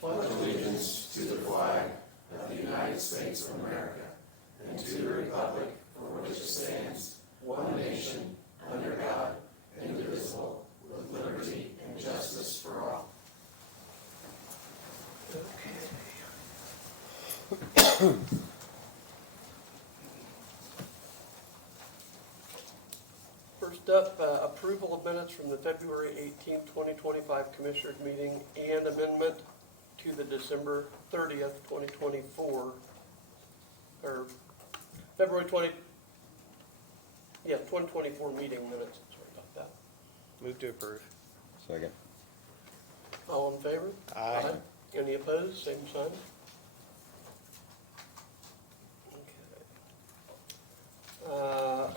pledge allegiance to the flag of the United States of America and to the republic for which it stands, one nation, under God, indivisible, with liberty and justice for all. First up, approval of minutes from the February 18th, 2025 Commissioners meeting and amendment to the December 30th, 2024, or February 2024 meeting minutes. Sorry about that. Move to approve. Second. All in favor? Aye. Any opposed? Same sign.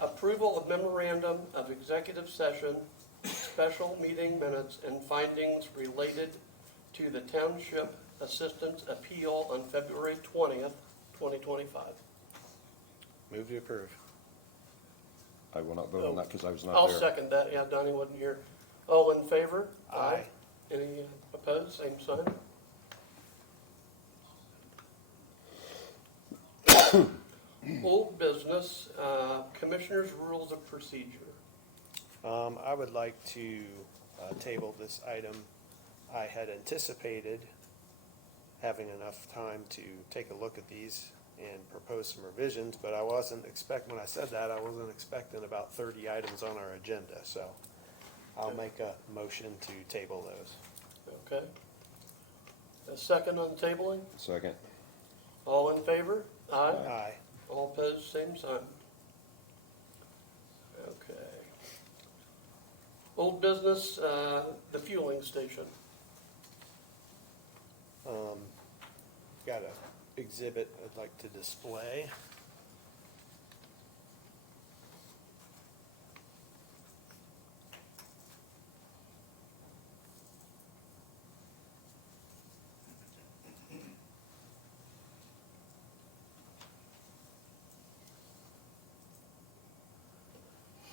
Approval of memorandum of executive session, special meeting minutes, and findings related to the Township Assistance Appeal on February 20th, 2025. Move to approve. I will not vote on that because I was not I'll there. second that. Yeah, Donnie wasn't here. All in favor? Aye. Any opposed? Same sign. Old business, Commissioners' Rules of Procedure. I would like to table this item. I had anticipated having enough time to take a look at these and propose some revisions, but I wasn't expecting, when I said that, I wasn't expecting about 30 items on our agenda, so I'll make a motion to table those. Okay. A second on tabling? Second. All in favor? Aye. Aye. All opposed, same sign. Okay. Old business, the fueling station. Got a exhibit I'd like to display.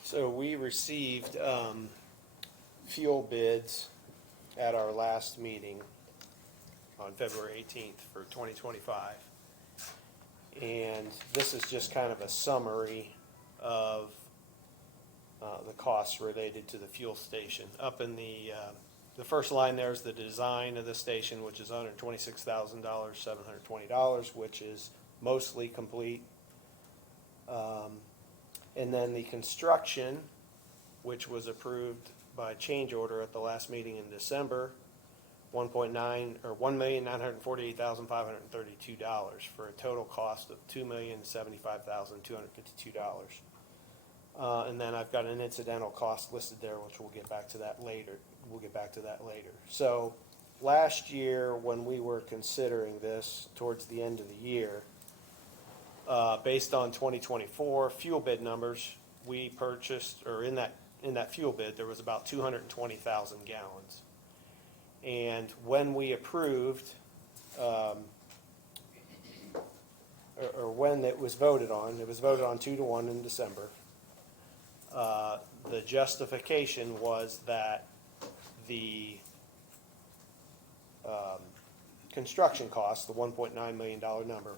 So we received fuel bids at our last meeting on February 18th for 2025. And this is just kind of a summary of the costs related to the fuel station. Up in the first line there is the design of the station, which is $126,000, $720, which is mostly complete. And then the construction, which was approved by change order at the last meeting in December, $1,948,532 for a total cost of $2,075,252. And then I've got an incidental cost listed there, which we'll get back to that later. So last year, when we were considering this towards the end of the year, based on 2024 fuel bid numbers, we purchased, or in that fuel bid, there was about 220,000 gallons. And when we approved, or when it was voted on 2-1 in December. The justification was that the construction cost, the $1.9 million number,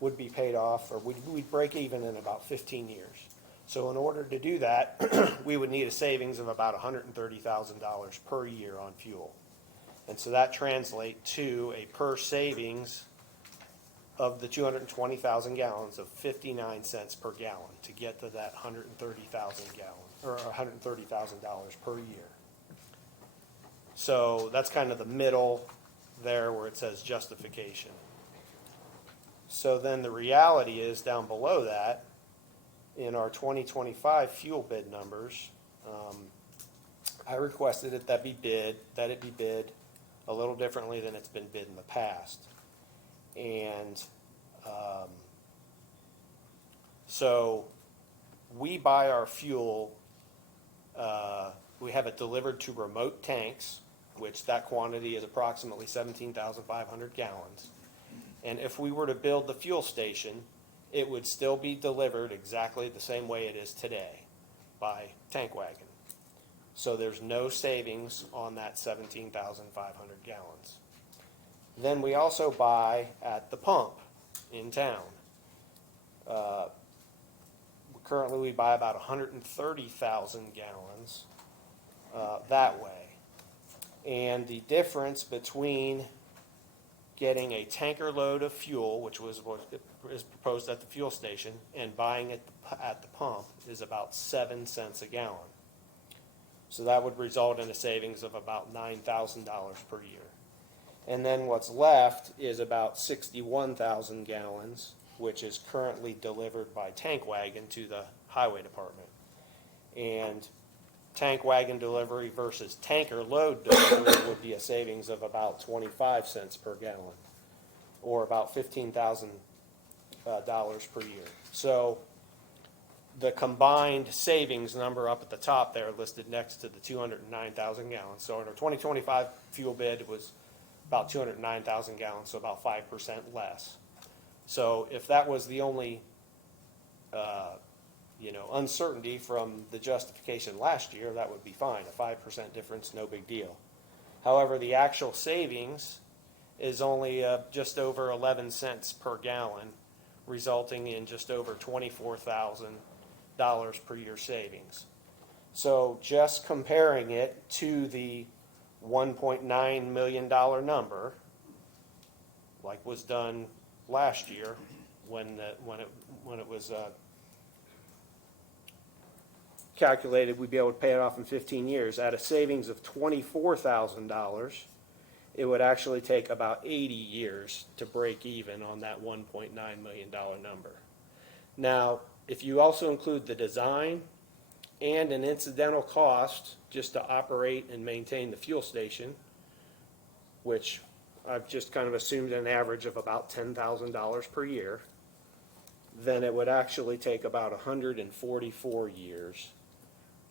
would be paid off, or we'd break even in about 15 years. So in order to do that, we would need a savings of about $130,000 per year on fuel. And so that translates to a per savings of the 220,000 gallons of 59 cents per gallon to get to that 130,000 gallons, or $130,000 per year. So that's kind of the middle there where it says justification. So then the reality is down below that, in our 2025 fuel bid numbers, I requested that it be bid a little differently than it's been bid in the past. And so we buy our fuel, we have it delivered to remote tanks, which that quantity is approximately 17,500 gallons. And if we were to build the fuel station, it would still be delivered exactly the same way it is today by tank wagon. So there's no savings on that 17,500 gallons. Then we also buy at the pump in town. Currently, we buy about 130,000 gallons that way. And the difference between getting a tanker load of fuel, which was what is proposed at the fuel station, and buying it at the pump is about 7 cents a gallon. So that would result in a savings of about $9,000 per year. And then what's left is about 61,000 gallons, which is currently delivered by tank wagon to the highway department. And tank wagon delivery versus tanker load delivery would be a savings of about 25 cents per gallon, or about $15,000 per year. So the combined savings number up at the top there listed next to the 209,000 gallons. So in our 2025 fuel bid was about 209,000 gallons, so about 5% less. So if that was the only, uncertainty from the justification last year, that would be fine. A 5% difference, no big deal. However, the actual savings is only just over 11 cents per gallon, resulting in just over $24,000 per year savings. So just comparing it to the $1.9 million number, like was done last year when it was calculated, we'd be able to pay it off in 15 years. At a savings of $24,000, it would actually take about 80 years to break even on that $1.9 million number. Now, if you also include the design and an incidental cost just to operate and maintain the fuel station, which I've just kind of assumed an average of about $10,000 per year, then it would actually take about 144 years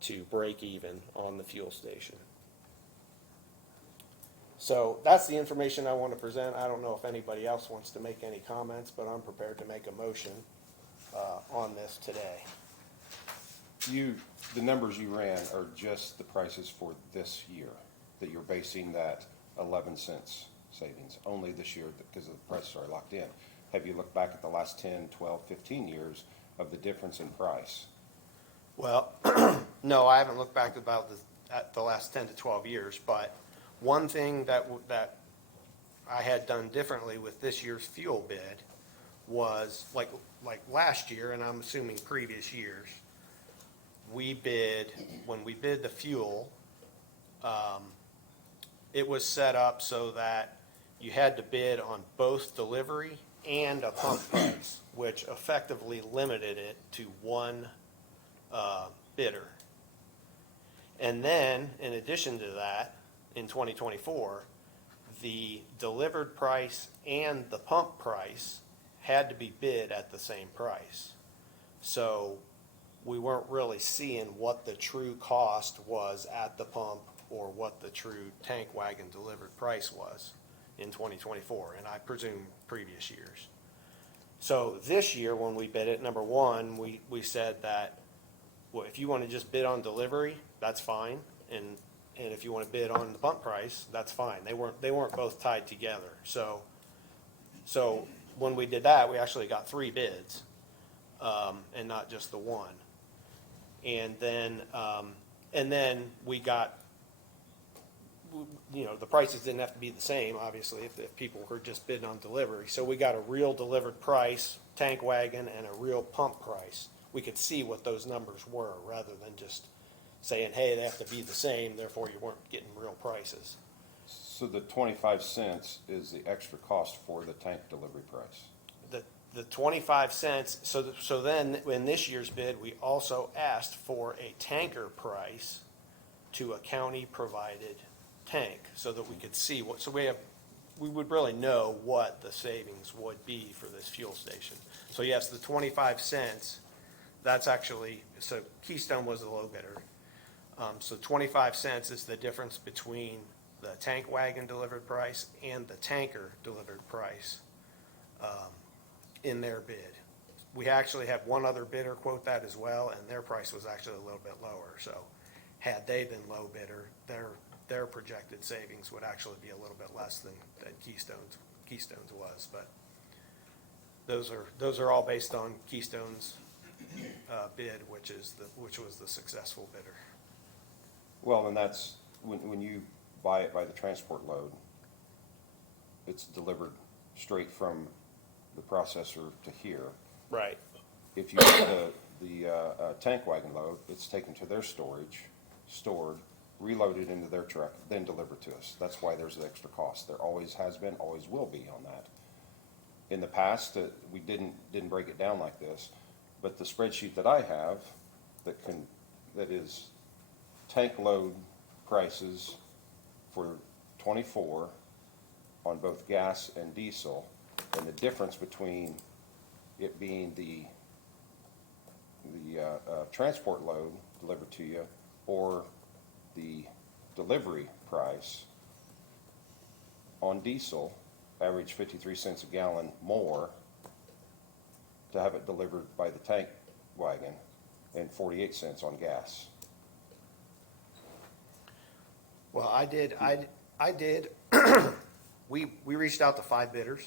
to break even on the fuel station. So that's the information I want to present. I don't know if anybody else wants to make any comments, but I'm prepared to make a motion on this today. The numbers you ran are just the prices for this year, that you're basing that 11 cents savings only this year because the prices are locked in. Have you looked back at the last 10, 12, 15 years of the difference in price? Well, no, I haven't looked back at the last 10 to 12 years, but one thing that I had done differently with this year's fuel bid was like last year, and I'm assuming previous years, when we bid the fuel, it was set up so that you had to bid on both delivery and a pump price, which effectively limited it to one bidder. And then, in addition to that, in 2024, the delivered price and the pump price had to be bid at the same price. So we weren't really seeing what the true cost was at the pump or what the true tank wagon delivered price was in 2024, and I presume previous years. So this year when we bid it, number one, we said that, well, if you want to just bid on delivery, that's fine, and if you want to bid on the pump price, that's fine. They weren't both tied together. So when we did that, we actually got 3 bids, and not just the one. And then we got, the prices didn't have to be the same, obviously, if people were just bidding on delivery. So we got a real delivered price, tank wagon, and a real pump price. We could see what those numbers were rather than just saying, hey, they have to be the same, therefore you weren't getting real prices. So the 25 cents is the extra cost for the tank delivery price? The 25 cents, so then in this year's bid, we also asked for a tanker price to a county-provided tank so that we could see we would really know what the savings would be for this fuel station. So yes, the 25 cents, that's actually, so Keystone was the low bidder. So 25 cents is the difference between the tank wagon delivered price and the tanker delivered price in their bid. We actually had one other bidder quote that as well, and their price was actually a little bit lower. So had they been low bidder, their projected savings would actually be a little bit less than Keystone's was, but those are all based on Keystone's bid, which was the successful bidder. Well, and that's, when you buy it by the transport load, it's delivered straight from the processor to here. Right. If you get the tank wagon load, it's taken to their storage, stored, reloaded into their truck, then delivered to us. That's why there's an extra cost. There always has been, always will be on that. In the past, we didn't break it down like this, but the spreadsheet that I have that is tank load prices for 24 on both gas and diesel, and the difference between it being the transport load delivered to you or the delivery price on diesel, average 53 cents a gallon more to have it delivered by the tank wagon, and 48 cents on gas. Well, I did, we reached out to 5 bidders,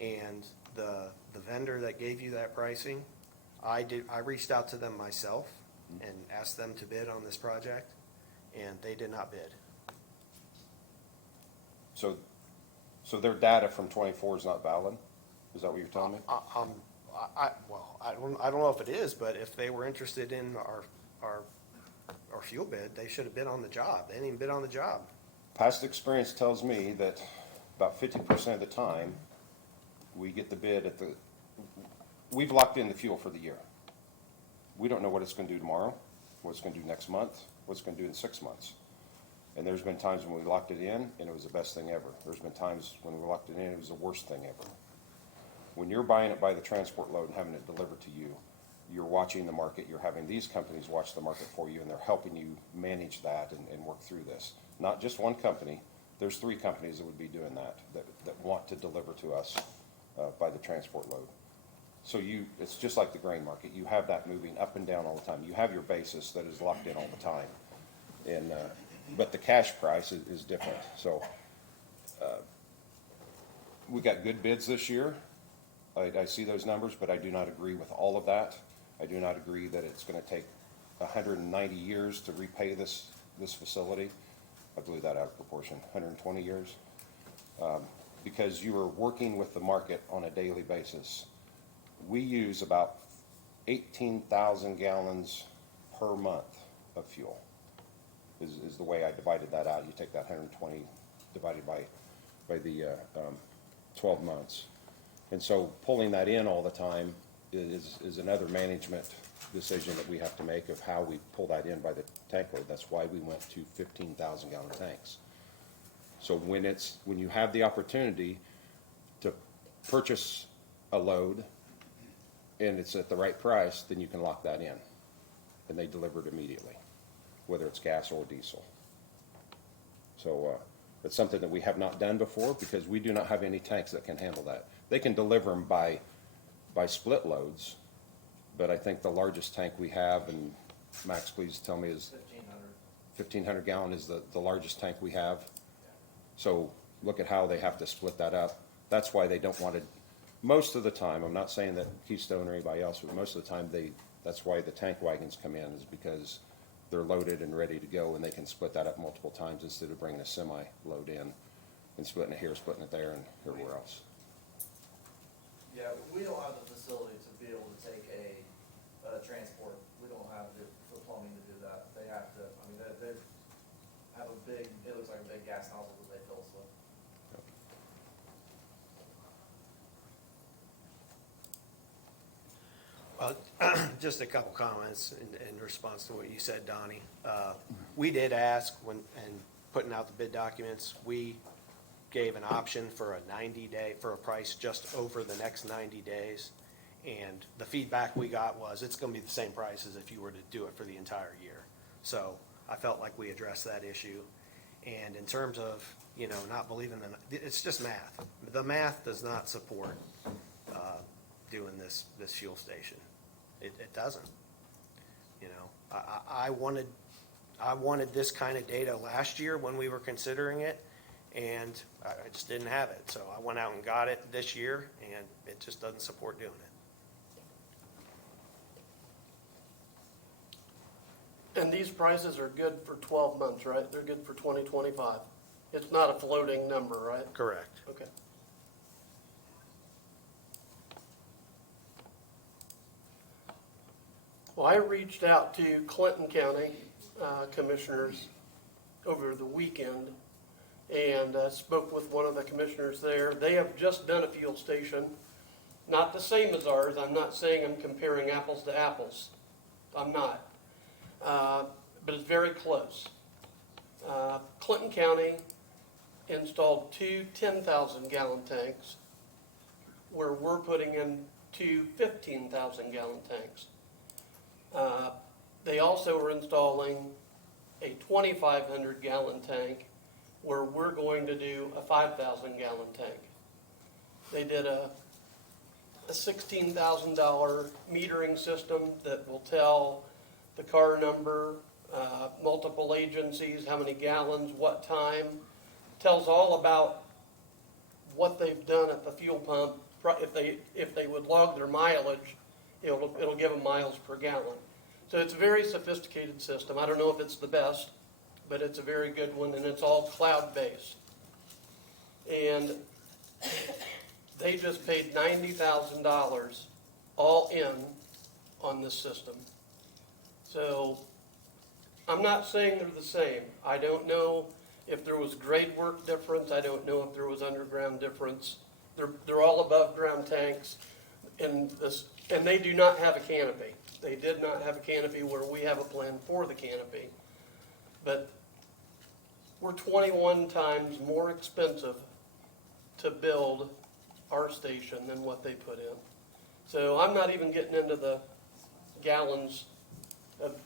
and the vendor that gave you that pricing, I reached out to them myself and asked them to bid on this project, and they did not bid. So their data from 24 is not valid? Is that what you're telling me? I don't know if it is, but if they were interested in our fuel bid, they should have bid on the job. They didn't even bid on the job. Past experience tells me that about 50% of the time, we get the bid we've locked in the fuel for the year. We don't know what it's gonna do tomorrow, what it's gonna do next month, what it's gonna do in 6 months. And there's been times when we locked it in and it was the best thing ever. There's been times when we locked it in, it was the worst thing ever. When you're buying it by the transport load and having it delivered to you, you're watching the market, you're having these companies watch the market for you, and they're helping you manage that and work through this. Not just one company, there's 3 companies that would be doing that want to deliver to us by the transport load. So it's just like the grain market, you have that moving up and down all the time. You have your basis that is locked in all the time. And, but the cash price is different. So we got good bids this year. I see those numbers, but I do not agree with all of that. I do not agree that it's gonna take 190 years to repay this facility. I blew that out of proportion, 120 years. Because you are working with the market on a daily basis. We use about 18,000 gallons per month of fuel, is the way I divided that out. You take that 120 divided by the 12 months. And so pulling that in all the time is another management decision that we have to make of how we pull that in by the tank load. That's why we went to 15,000 gallon tanks. So when you have the opportunity to purchase a load and it's at the right price, then you can lock that in. And they deliver it immediately, whether it's gas or diesel. So it's something that we have not done before because we do not have any tanks that can handle that. They can deliver them by split loads, but I think the largest tank we have, and Max, please tell me, is 1,500 gallon is the largest tank we have. So look at how they have to split that up. That's why they don't want to, most of the time, I'm not saying that Keystone or anybody else, but most of the time that's why the tank wagons come in, is because they're loaded and ready to go and they can split that up multiple times instead of bringing a semi load in and splitting it here, splitting it there, and everywhere else. Yeah, we don't have the facility to be able to take a transport. We don't have the plumbing to do that. They have to, I mean, they have a big, it looks like a big gas nozzle that they fill us with. Just a couple comments in response to what you said, Donnie. We did ask and putting out the bid documents, we gave an option for a 90-day, for a price just over the next 90 days. And the feedback we got was it's gonna be the same price as if you were to do it for the entire year. So I felt like we addressed that issue. And in terms of, not believing in, it's just math. The math does not support doing this fuel station. It doesn't. I wanted I wanted this kind of data last year when we were considering it, and I just didn't have it. So I went out and got it this year, and it just doesn't support doing it. And these prices are good for 12 months, right? They're good for 2025. It's not a floating number, right? Correct. Okay. Well, I reached out to Clinton County commissioners over the weekend and spoke with one of the commissioners there. They have just done a fuel station, not the same as ours. I'm not saying I'm comparing apples to apples. I'm not. But it's very close. Clinton County installed two 10,000-gallon tanks, where we're putting in two 15,000-gallon tanks. They also are installing a 2,500-gallon tank, where we're going to do a 5,000-gallon tank. They did a $16,000 metering system that will tell the car number, multiple agencies, how many gallons, what time. Tells all about what they've done at the fuel pump. If they would log their mileage, it'll give them miles per gallon. So it's a very sophisticated system. I don't know if it's the best, but it's a very good one, and it's all cloud-based. And they just paid $90,000 all in on this system. So I'm not saying they're the same. I don't know if there was grade work difference. I don't know if there was underground difference. They're all above ground tanks, and they do not have a canopy. They did not have a canopy where we have a plan for the canopy. But we're 21 times more expensive to build our station than what they put in. So I'm not even getting into the gallons of,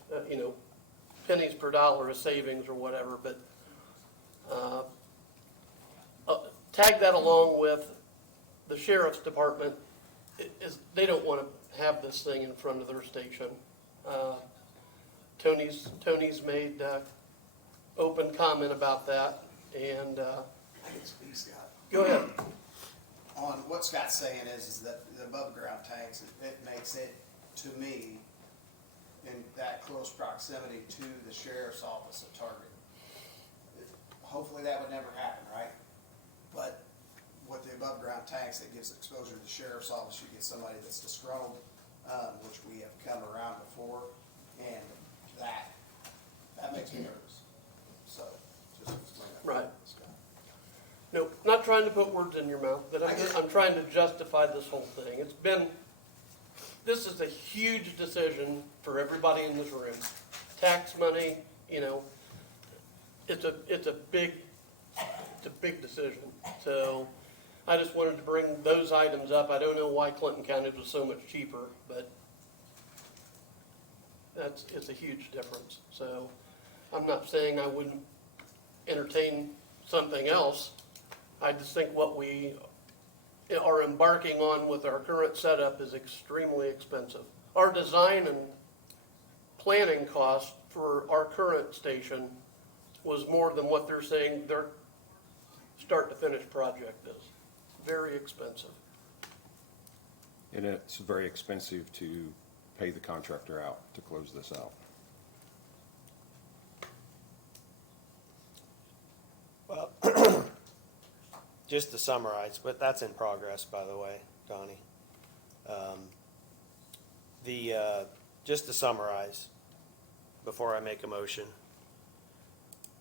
pennies per dollar of savings or whatever, but tag that along with the sheriff's department. They don't want to have this thing in front of their station. Tony's made open comment about that, and I can speak, Scott. go ahead. On what Scott's saying is that the above ground tanks, it makes it, to me, in that close proximity to the sheriff's office a target. Hopefully that would never happen, right? But with the above ground tanks, it gives exposure to the sheriff's office. You get somebody that's disgruntled, which we have come around before, and that makes me nervous. So, just explain that. Right. Scott. No, not trying to put words in your mouth, but I'm trying to justify this whole thing. This is a huge decision for everybody in this room. Tax money, it's a big decision. So I just wanted to bring those items up. I don't know why Clinton County was so much cheaper, but it's a huge difference. So I'm not saying I wouldn't entertain something else. I just think what we are embarking on with our current setup is extremely expensive. Our design and planning cost for our current station was more than what they're saying their start to finish project is. Very expensive. And it's very expensive to pay the contractor out to close this out. Well, just to summarize, but that's in progress, by the way, Donnie. Just to summarize, before I make a motion.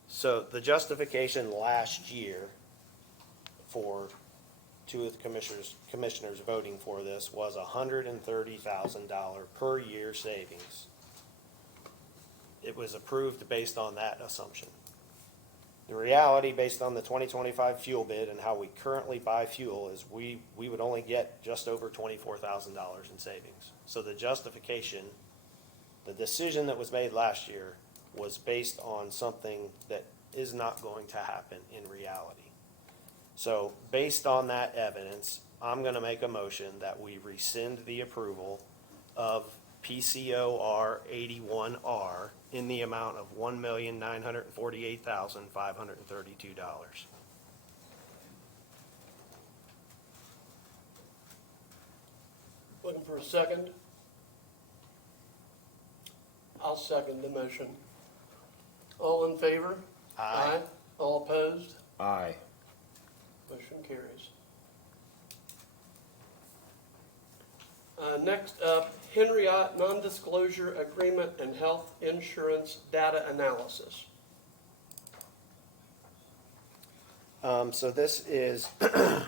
So the justification last year for two of the commissioners voting for this was $130,000 per year savings. It was approved based on that assumption. The reality, based on the 2025 fuel bid and how we currently buy fuel, is we would only get just over $24,000 in savings. So the justification, the decision that was made last year, was based on something that is not going to happen in reality. So based on that evidence, I'm going to make a motion that we rescind the approval of PCOR 81R in the amount of $1,948,532. Looking for a second? I'll second the motion. All in favor? Aye. All opposed? Aye. Motion carries. Next up, Henriot Non-Disclosure Agreement and Health Insurance Data Analysis. So this is, trying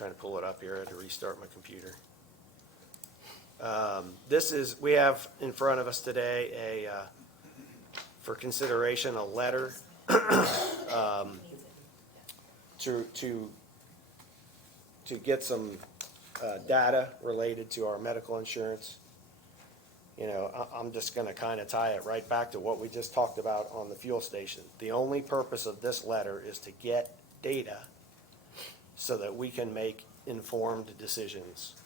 to pull it up here, I had to restart my computer. This is, we have in front of us today for consideration, a letter to get some data related to our medical insurance. You know, I'm just gonna kind of tie it right back to what we just talked about on the fuel station. The only purpose of this letter is to get data so that we can make informed decisions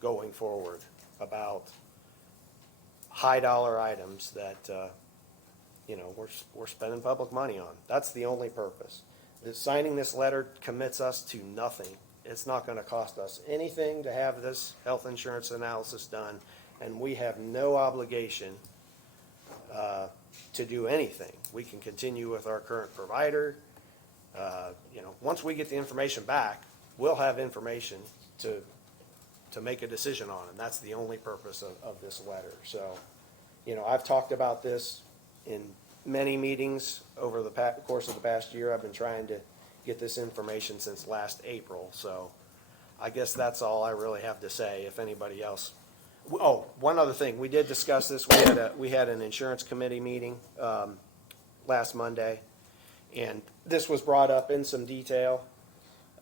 going forward about high dollar items that, you know, we're spending public money on. That's the only purpose. Signing this letter commits us to nothing. It's not gonna cost us anything to have this health insurance analysis done, and we have no obligation to do anything. We can continue with our current provider. You know, once we get the information back, we'll have information to make a decision on, and that's the only purpose of this letter. So, you know, I've talked about this in many meetings over the course of the past year. I've been trying to get this information since last April, so I guess that's all I really have to say. If anybody else, oh, one other thing, we did discuss this. We had an insurance committee meeting last Monday, and this was brought up in some detail,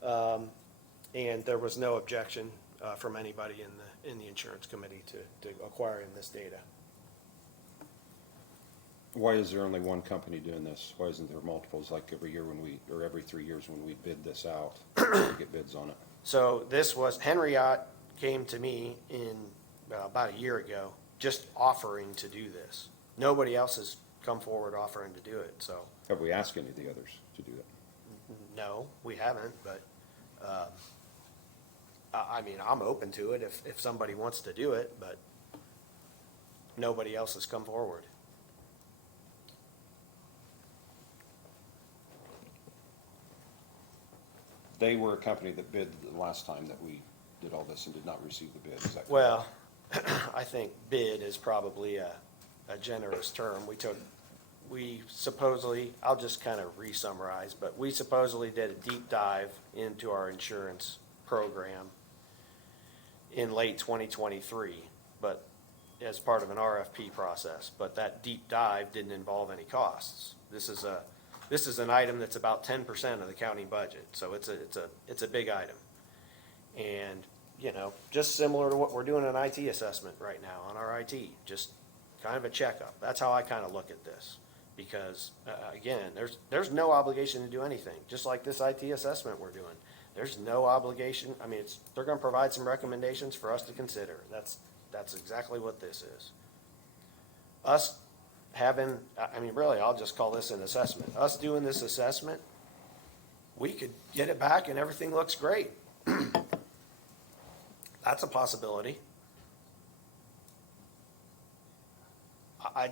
and there was no objection from anybody in the insurance committee to acquiring this data. Why is there only one company doing this? Why isn't there multiples, like every year or every 3 years when we bid this out, to get bids on it? So this was, Henriot came to me in about a year ago, just offering to do this. Nobody else has come forward offering to do it, so, Have we asked any of the others to do that? no, we haven't, but, I mean, I'm open to it if somebody wants to do it, but nobody else has come forward. They were a company that bid the last time that we did all this and did not receive the bid, is that correct? Well, I think bid is probably a generous term. We supposedly, I'll just kind of re-summarize, but we supposedly did a deep dive into our insurance program in late 2023, but as part of an RFP process. But that deep dive didn't involve any costs. This is an item that's about 10% of the county budget, so it's a big item. And, you know, just similar to what we're doing an IT assessment right now on our IT, just kind of a checkup. That's how I kind of look at this. Because, again, there's no obligation to do anything, just like this IT assessment we're doing. There's no obligation, I mean, they're gonna provide some recommendations for us to consider. That's exactly what this is. Us having, I mean, really, I'll just call this an assessment. Us doing this assessment, we could get it back and everything looks great. That's a possibility. I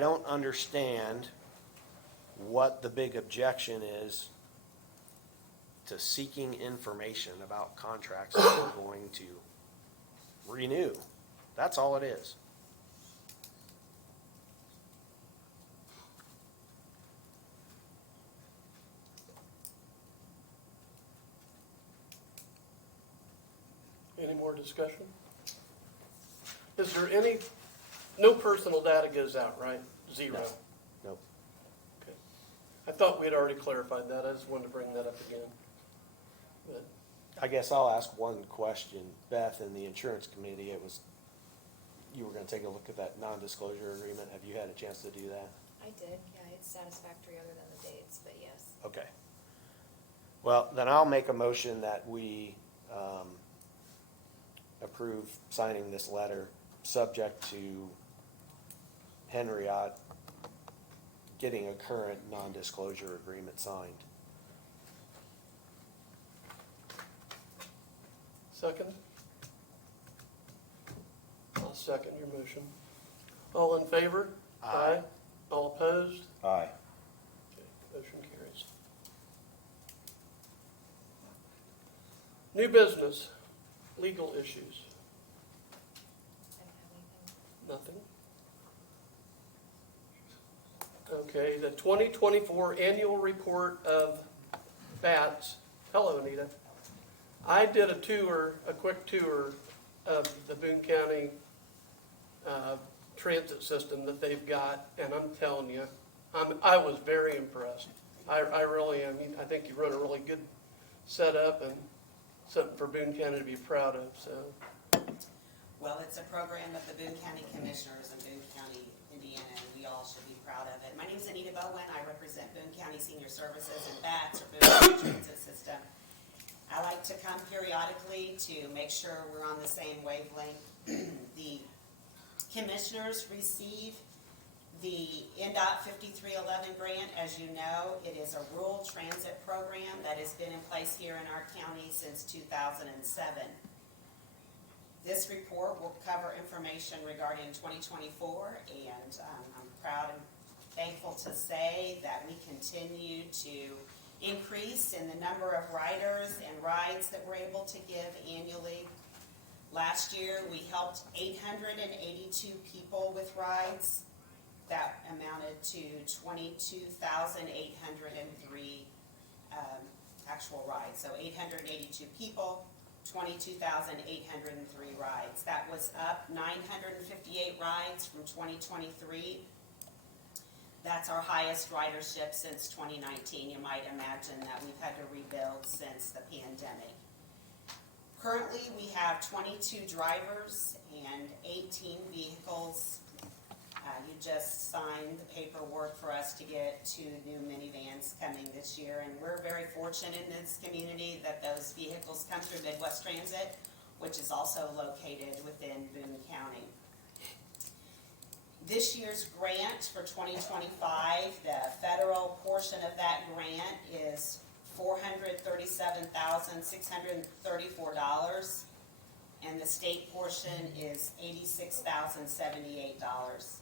don't understand what the big objection is to seeking information about contracts that we're going to renew. That's all it is. Any more discussion? Is there no personal data goes out, right? Zero? No. Nope. Okay. I thought we had already clarified that. I just wanted to bring that up again. But I guess I'll ask one question. Beth, in the insurance committee, you were gonna take a look at that non-disclosure agreement. Have you had a chance to do that? I did, yeah, it's satisfactory other than the dates, but yes. Okay. Well, then I'll make a motion that we approve approve signing this letter, subject to Henriot getting a current non-disclosure agreement signed. Second? I'll second your motion. All in favor? Aye. All opposed? Aye. Okay, motion carries. New business, legal issues. Nothing? Okay, the 2024 annual report of bats. Hello, Anita. I did a quick tour of the Boone County transit system that they've got, and I'm telling you, I was very impressed. I really am. I think you run a really good setup and something for Boone County to be proud of, so. Well, it's a program of the Boone County Commissioners in Boone County, Indiana, and we all should be proud of it. My name is Anita Bowen. I represent Boone County Senior Services and BATS, or Boone County Transit System. I like to come periodically to make sure we're on the same wavelength. The commissioners receive the NDOT 5311 grant. As you know, it is a rural transit program that has been in place here in our county since 2007. This report will cover information regarding 2024, and I'm proud and thankful to say that we continue to increase in the number of riders and rides that we're able to give annually. Last year, we helped 882 people with rides. That amounted to 22,803 actual rides. So 882 people, 22,803 rides. That was up 958 rides from 2023. That's our highest ridership since 2019. You might imagine that we've had to rebuild since the pandemic. Currently, we have 22 drivers and 18 vehicles. You just signed the paperwork for us to get 2 new minivans coming this year, and we're very fortunate in this community that those vehicles come through Midwest Transit, which is also located within Boone County. This year's grant for 2025, the federal portion of that grant is $437,634, and the state portion is $86,078.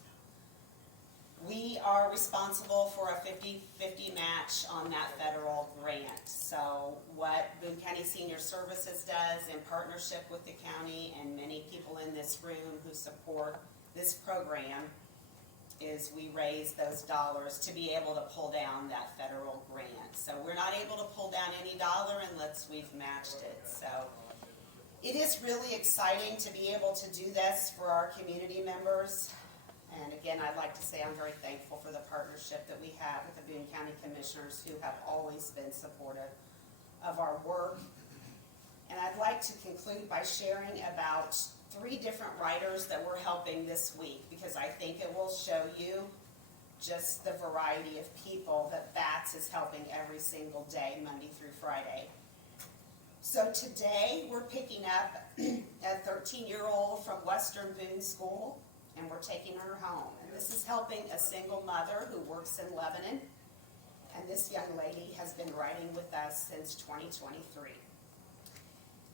We are responsible for a 50-50 match on that federal grant. So what Boone County Senior Services does in partnership with the county and many people in this room who support this program is we raise those dollars to be able to pull down that federal grant. So we're not able to pull down any dollar unless we've matched it. So it is really exciting to be able to do this for our community members. And again, I'd like to say I'm very thankful for the partnership that we have with the Boone County Commissioners, who have always been supportive of our work. And I'd like to conclude by sharing about 3 different riders that we're helping this week, because I think it will show you just the variety of people that BATS is helping every single day, Monday through Friday. So today we're picking up a 13-year-old from Western Boone School, and we're taking her home. And this is helping a single mother who works in Lebanon, and this young lady has been riding with us since 2023.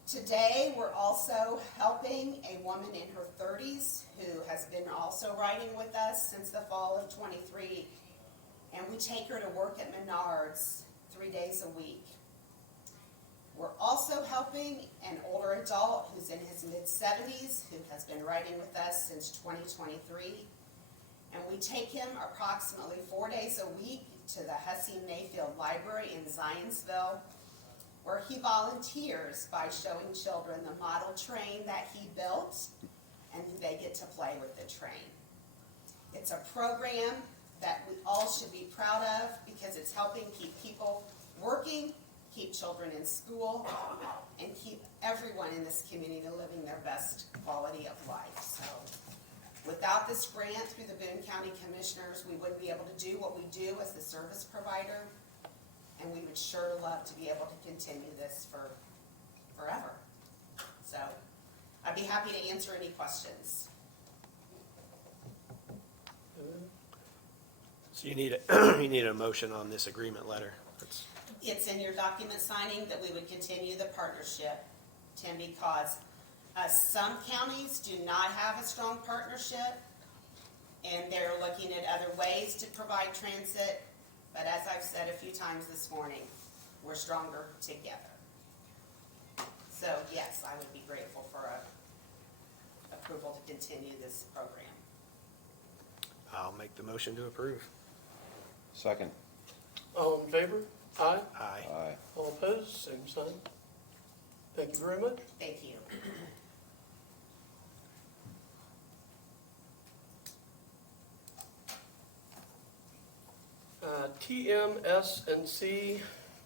Today, we're also helping a woman in her 30s who has been also riding with us since the fall of 23, and we take her to work at Menards 3 days a week. We're also helping an older adult who's in his mid-70s who has been riding with us since 2023, and we take him approximately 4 days a week to the Hussey Mayfield Library in Zionsville, where he volunteers by showing children the model train that he built, and they get to play with the train. It's a program that we all should be proud of because it's helping keep people working, keep children in school, and keep everyone in this community living their best quality of life. So without this grant through the Boone County Commissioners, we wouldn't be able to do what we do as the service provider. And we would sure love to be able to continue this for forever. So I'd be happy to answer any questions. So you need a, you need a motion on this agreement letter. That's, It's in your document signing that we would continue the partnership, Tim, because some counties do not have a strong partnership, and they're looking at other ways to provide transit. But as I've said a few times this morning, we're stronger together. So yes, I would be grateful for approval to continue this program. I'll make the motion to approve. Second. All in favor? Aye. Aye. Aye. All opposed? Same sign. Thank you very much. Thank you. TMS&C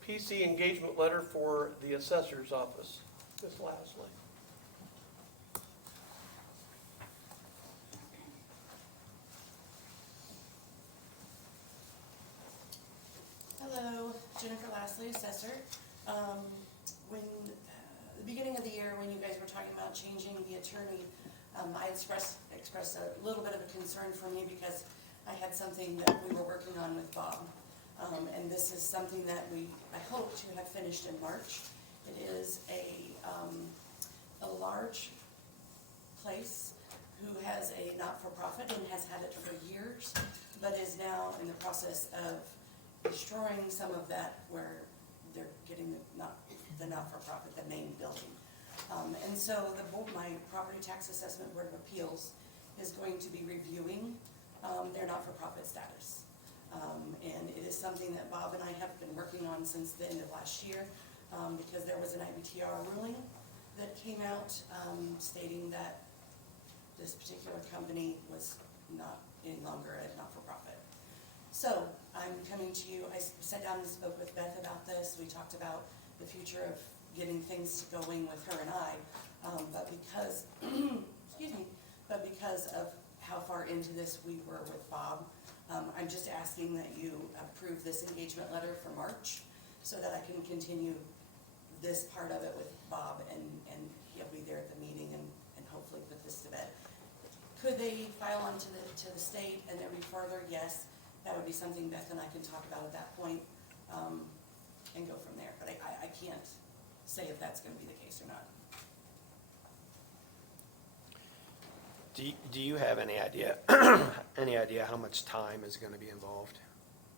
PC engagement letter for the assessor's office. Ms. Lasley. Hello, Jennifer Lasley, assessor. When, the beginning of the year, when you guys were talking about changing the attorney, I expressed a little bit of a concern for me because I had something that we were working on with Bob. And this is something that I hope to have finished in March. It is a large place who has a not-for-profit and has had it for years, but is now in the process of destroying some of that where they're getting the not-for-profit, the main building. And so my Property Tax Assessment Board of Appeals is going to be reviewing their not-for-profit status. And it is something that Bob and I have been working on since the end of last year, because there was an IBTR ruling that came out stating that this particular company was not any longer a not-for-profit. So I'm coming to you, I sat down and spoke with Beth about this. We talked about the future of getting things going with her and I, but because, excuse me, but because of how far into this we were with Bob, I'm just asking that you approve this engagement letter for March so that I can continue this part of it with Bob, and he'll be there at the meeting and hopefully put this to bed. Could they file on to the state and then further? Yes, that would be something Beth and I can talk about at that point, and go from there. But I can't say if that's going to be the case or not. Do you have any idea, how much time is going to be involved?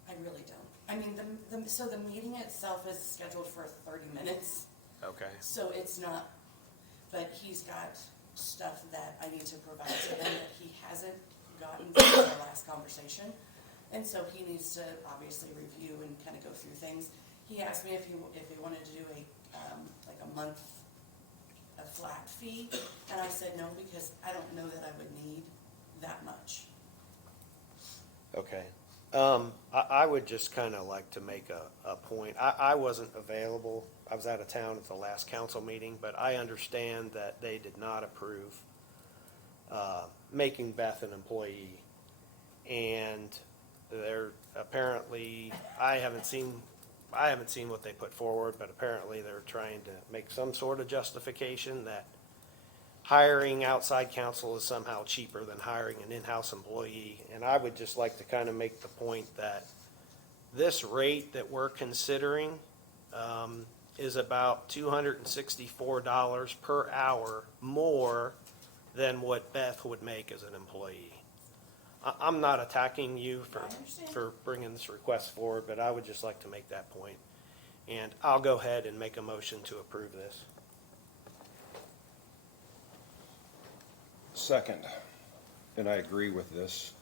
I really don't. I mean, so the meeting itself is scheduled for 30 minutes, Okay. so it's not, but he's got stuff that I need to provide to him that he hasn't gotten from our last conversation. And so he needs to obviously review and kind of go through things. He asked me if he wanted to do like a month, a flat fee, and I said no, because I don't know that I would need that much. Okay. I would just kind of like to make a point. I wasn't available. I was out of town at the last council meeting, but I understand that they did not approve making Beth an employee. And they're apparently, I haven't seen what they put forward, but apparently they're trying to make some sort of justification that hiring outside counsel is somehow cheaper than hiring an in-house employee. And I would just like to kind of make the point that this rate that we're considering is about $264 per hour more than what Beth would make as an employee. I'm not attacking you for bringing this request forward, but I would just like to make that point. And I'll go ahead and make a motion to approve this. Second, and I agree with this.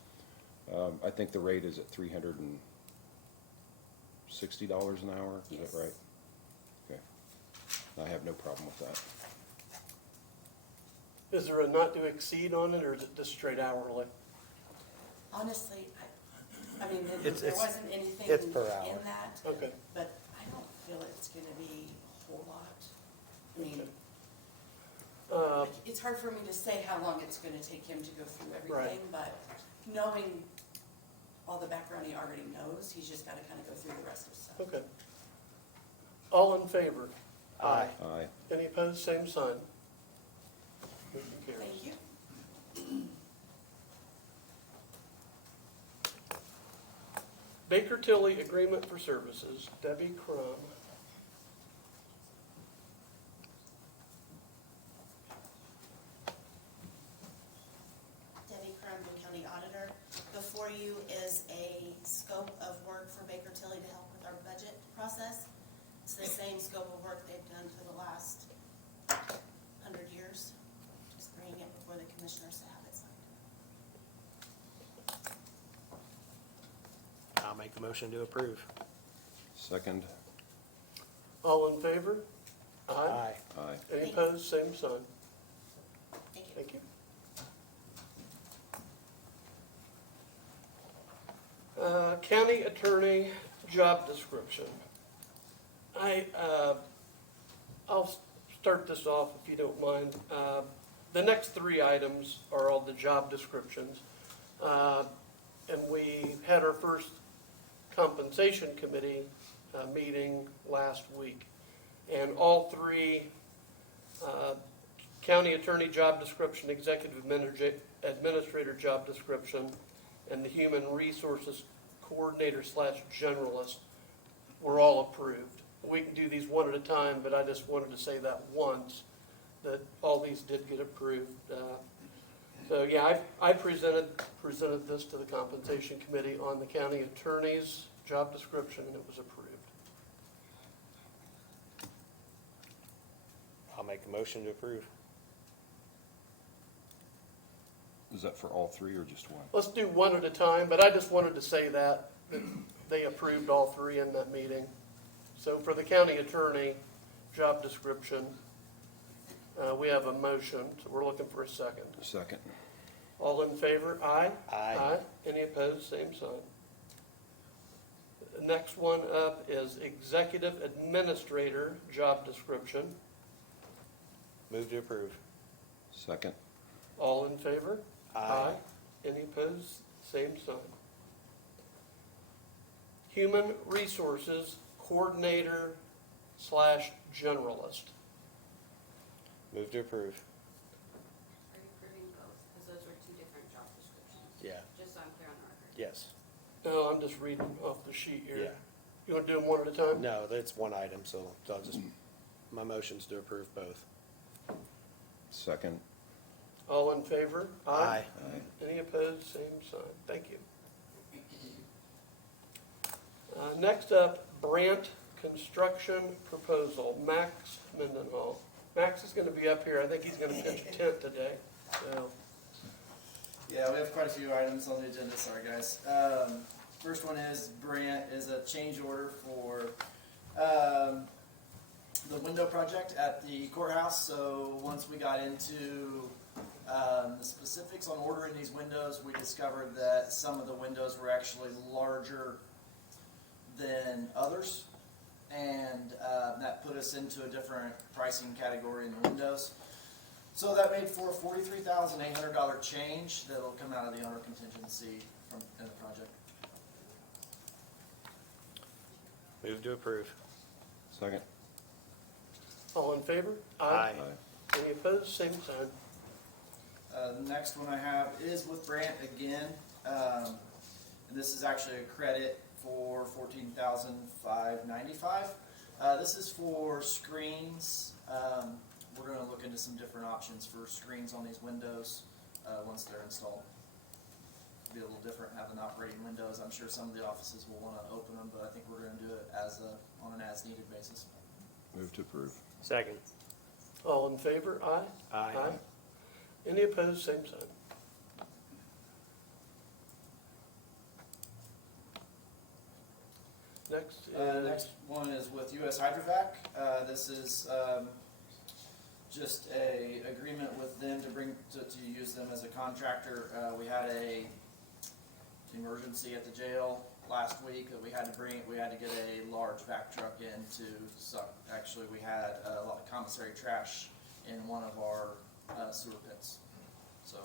I think the rate is at $360 an hour, is Yes. that right? Okay. I have no problem with that. Is there a not to exceed on it, or is it just straight hourly? Honestly, I mean, It's- there wasn't anything it's per hour. in that, Okay. but I don't feel it's gonna be a whole lot. I mean, it's hard for me to say how long it's gonna take him to go through everything, but knowing all the background he already knows, he's just gotta kind of go through the rest of the stuff. Okay. All in favor? Aye. Aye. Any opposed? Same sign. Motion carries. Thank you. Baker Tilly Agreement for Services, Debbie Crum. Debbie Crum, Boone County Auditor. Before you is a scope of work for Baker Tilly to help with our budget process. It's the same scope of work they've done for the last 100 years. Just bringing it before the commissioners to have it signed. I'll make a motion to approve. Second. All in favor? Aye. Aye. Any opposed, same sign. Thank you. Thank you. County Attorney Job Description. I'll start this off if you don't mind. The next three items are all the job descriptions. And we had our first compensation committee meeting last week. And all three, county attorney job description, executive administrator job description, and the human resources coordinator / generalist were all approved. We can do these one at a time, but I just wanted to say that once, that all these did get approved. So yeah, I presented this to the compensation committee on the county attorney's job description, and it was approved. I'll make a motion to approve. Is that for all three or just one? Let's do one at a time, but I just wanted to say that they approved all three in that meeting. So for the county attorney job description, we have a motion, so we're looking for a second. Second. All in favor? Aye? Aye. Any opposed? Same sign. The next one up is executive administrator job description. Move to approve. Second. All in favor? Aye. Any opposed? Same sign. Human resources coordinator / generalist. Move to approve. Are you approving both? Because those were two different job descriptions. Yeah. Just so I'm clear on the record. Yes. No, I'm just reading off the sheet here. Yeah. You want to do them one at a time? No, that's one item, so I'll just, my motion's to approve both. Second. All in favor? Aye. Any opposed? Same sign. Thank you. Next up, Brandt Construction Proposal, Max Mendenhall. Max is going to be up here. I think he's going to pitch a tent today. So, Yeah, we have quite a few items on the agenda, sorry guys. First one is Brant is a change order for the window project at the courthouse. So once we got into the specifics on ordering these windows, we discovered that some of the windows were actually larger than others. And that put us into a different pricing category in the windows. So that made for a $43,800 change that'll come out of the owner contingency from in the project. Move to approve. Second. all in favor? Aye. Any opposed? Same sign. The next one I have is with Brant again. And this is actually a credit for $14,595. This is for screens. We're going to look into some different options for screens on these windows once they're installed. Be a little different having operating windows. I'm sure some of the offices will want to open them, but I think we're going to do it on an as-needed basis. Move to approve. Second. All in favor? Aye? Aye. Any opposed? Same sign. Next is, Next one is with US Hydrovac. This is just a agreement with them to use them as a contractor. We had a emergency at the jail last week that we had to get a large vac truck in to suck. Actually, we had a lot of commissary trash in one of our sewer pits. So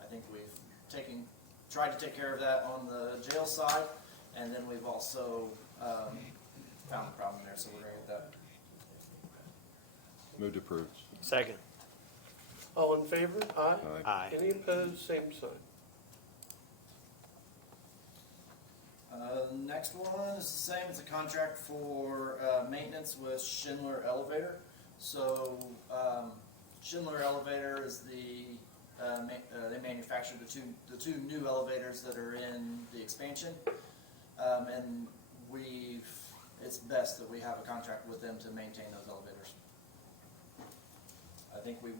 I think we've tried to take care of that on the jail side, and then we've also found the problem there, so we're gonna get that. Move to approve. Second. All in favor? Aye. Aye. Any opposed? Same sign. Next one is the same, it's a contract for, maintenance with Schindler Elevator. So, Schindler Elevator is they manufacture the two new elevators that are in the expansion. And it's best that we have a contract with them to maintain those elevators. I think we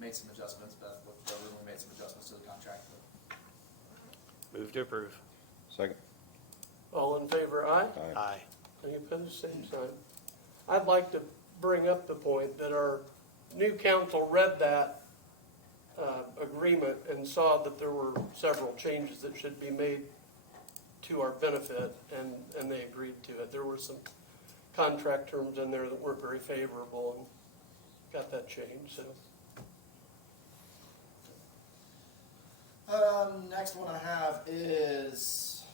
made some adjustments, Beth, we made some adjustments to the contract. Move to approve. Second. All in favor? Aye. Aye. Any opposed? Same sign. I'd like to bring up the point that our new council read that agreement and saw that there were several changes that should be made to our benefit, and they agreed to it. There were some contract terms in there that weren't very favorable, and got that changed, so. Next one I have is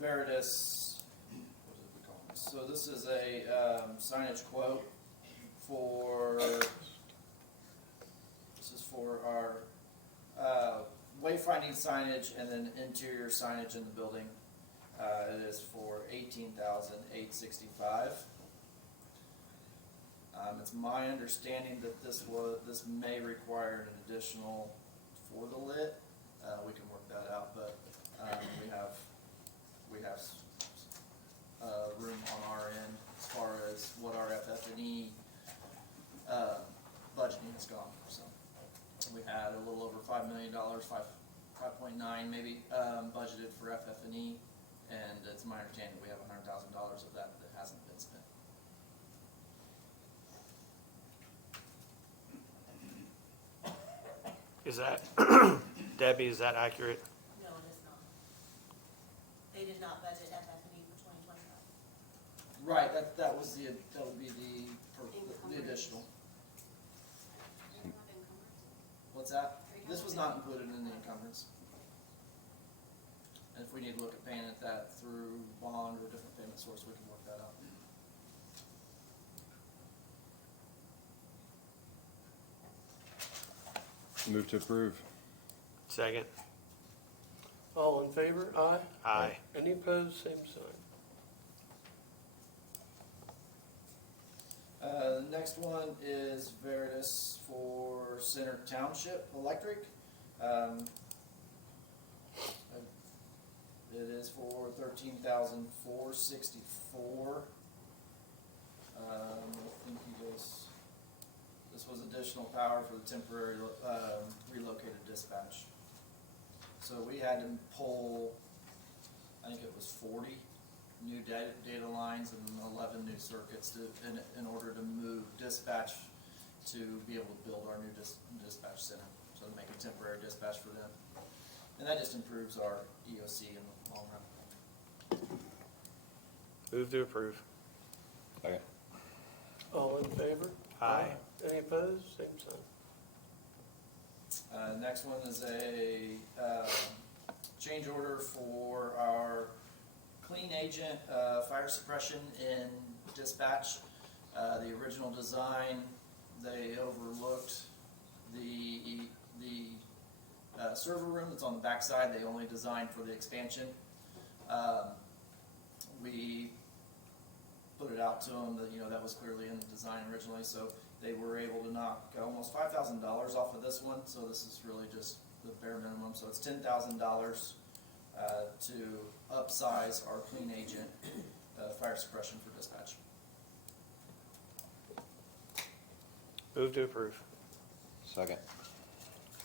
Veritas. What did we call this? So this is a signage quote for. This is for our wayfinding signage and then interior signage in the building. It is for $18,865. It's my understanding that this may require an additional for the lit. We can work that out, but we have room on our end as far as what our FF&E budgeting has gone. So we had a little over $5 million, 5.9 maybe, budgeted for FF&E, and it's my understanding we have $100,000 of that hasn't been spent. Is that, Debbie, is that accurate? No, it is not. They did not budget FF&E for 2025. Right, that would be the additional. What's that? This was not included in the encumbrance. And if we need to look at paying it that through bond or a different payment source, we can work that out. Move to approve. Second. All in favor? Aye. Aye. Any opposed? Same sign. The next one is Veritas for Center Township Electric. It is for $13,464. I think this was additional power for the temporary relocated dispatch. So we had to pull, I think it was 40 new data lines and 11 new circuits in order to move dispatch to be able to build our new dispatch center. So to make a temporary dispatch for them. And that just improves our EOC in the long run. Move to approve. Second. All in favor? Aye. Any opposed? Same sign. Next one is a change order for our clean agent fire suppression in dispatch. The original design, they overlooked the server room that's on the backside. They only designed for the expansion. We put it out to them that that was clearly in the design originally, so they were able to knock almost $5,000 off of this one. So this is really just the bare minimum. So it's $10,000 to upsize our clean agent fire suppression for dispatch. Move to approve. Second.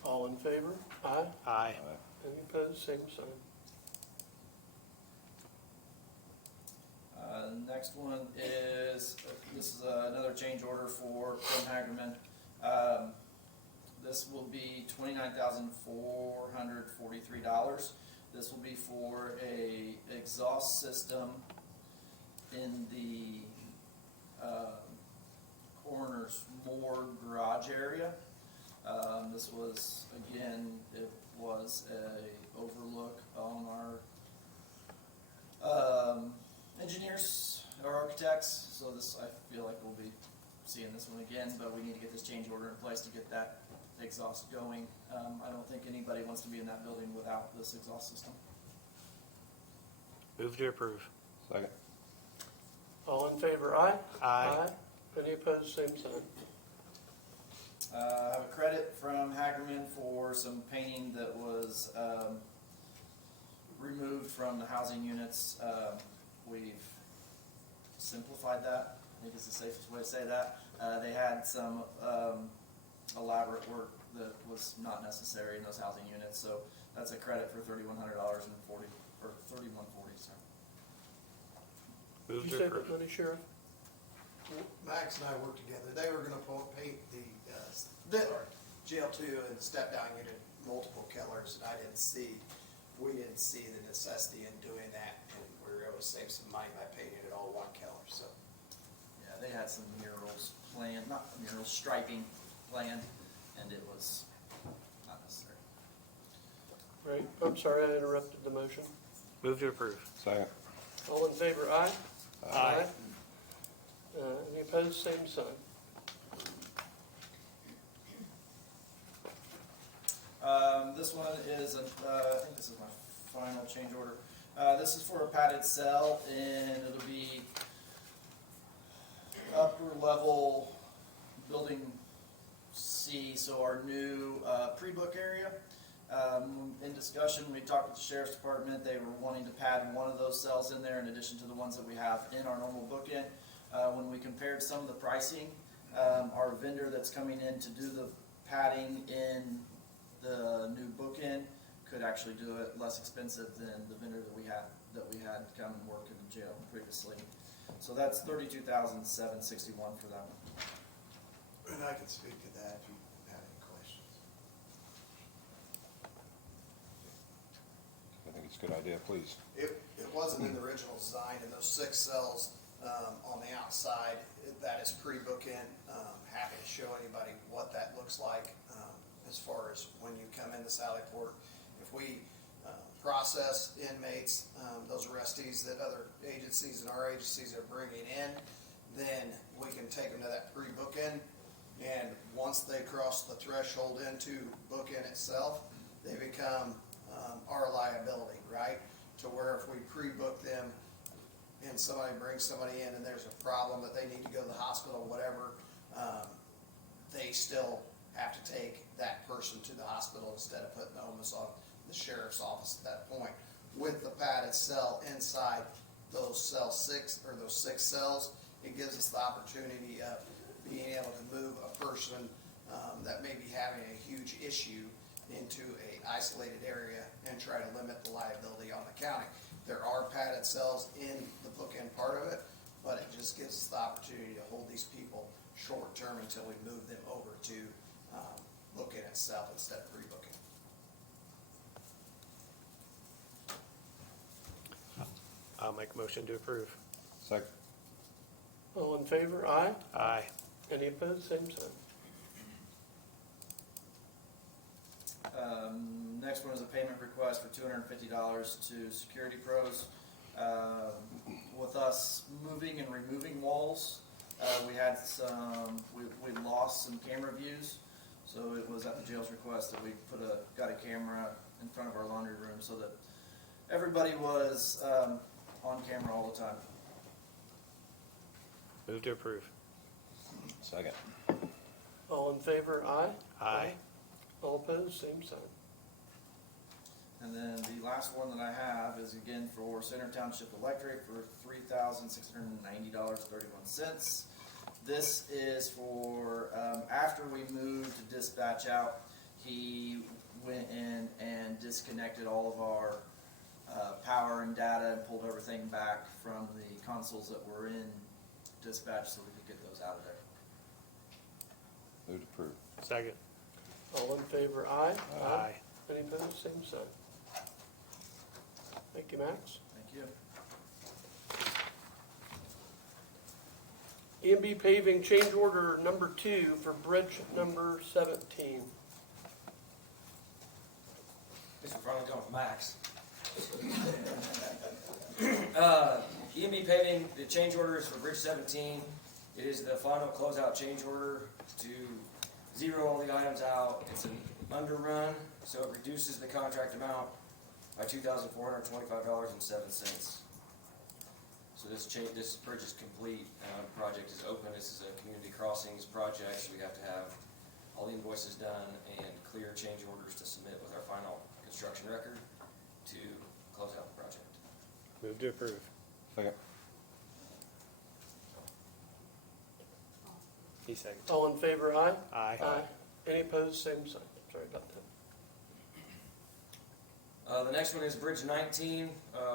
All in favor? Aye. Aye. Any opposed? Same sign. Next one is, this is another change order for Tim Hagerman. This will be $29,443. This will be for a exhaust system in the coroner's morgue garage area. This was, again, it was a overlook on our engineers or architects, so this I feel like will be seeing this one again, but we need to get this change order in place to get that exhaust going. I don't think anybody wants to be in that building without this exhaust system. Move to approve. Second. All in favor, aye? Aye. Any opposed, same sign. I have a credit from Hagerman for some painting that was removed from the housing units. We've simplified that, I think is the safest way to say that. They had some elaborate work that was not necessary in those housing units, so that's a credit for $3,100 and $31.40. So Move Did you to save approve. that money, Sheriff? Max and I worked together. They were gonna paint the jail 2 and step down unit multiple colors, and we didn't see the necessity in doing that, and we were able to save some money by painting it all one color, so. yeah, they had some murals planned, not murals, striping planned, and it was not necessary. Right, I'm sorry, I interrupted the motion. Move to approve. Second. All in favor, aye? Aye. Any opposed, same sign. This one is, I think this is my final change order. This is for a padded cell, and it'll be upper level building C, so our new pre-book area. In discussion, we talked with the sheriff's department. They were wanting to pad one of those cells in there in addition to the ones that we have in our normal bookend. When we compared some of the pricing, our vendor that's coming in to do the padding in the new bookend could actually do it less expensive than the vendor that we had come and work in the jail previously. So that's $32,761 for that one. And I can speak to that if you have any questions. I think it's a good idea, please. It wasn't in the original design, and those 6 cells on the outside, that is pre-bookend. Happy to show anybody what that looks like as far as when you come into Sallyport. If we process inmates, those arrestees that other agencies and our agencies are bringing in, then we can take them to that pre-bookend. And once they cross the threshold into bookend itself, they become our liability, right? To where if we pre-book them and somebody brings somebody in and there's a problem that they need to go to the hospital, whatever, they still have to take that person to the hospital instead of putting the onus on the sheriff's office at that point. With the padded cell inside those cell 6 or those 6 cells, it gives us the opportunity of being able to move a person that may be having a huge issue into a isolated area and try to limit the liability on the county. There are padded cells in the bookend part of it, but it just gives us the opportunity to hold these people short term until we move them over to bookend itself instead of pre-booking. I'll make a motion to approve. Second. All in favor, aye? Aye. Any opposed, same sign. Next one is a payment request for $250 to Security Pros. With us moving and removing walls, we had we lost some camera views. So it was at the jail's request that we got a camera in front of our laundry room so that everybody was on camera all the time. Move to approve. Second. All in favor, aye? Aye. All opposed, same sign. And then the last one that I have is again for Center Township Electric for $3,690.31. This is for, after we moved to dispatch out, he went in and disconnected all of our power and data and pulled everything back from the consoles that were in dispatch so we could get those out of there. Move to approve. Second. All in favor, aye? Aye. Any opposed, same sign. Thank you, Max. Thank you. E&B paving change order number 2 for bridge number 17. Guess we're finally done with Max. E&B paving, the change order is for Bridge 17. It is the final closeout change order to zero all the items out. It's an underrun, so it reduces the contract amount by $2,425.07. So this bridge is complete, project is open. This is a community crossings project, so we have to have all the invoices done and clear change orders to submit with our final construction record to close out the project. Move to approve. Second. He second. All in favor, aye? Aye. Any opposed, same sign. Sorry about that. The next one is Bridge 19,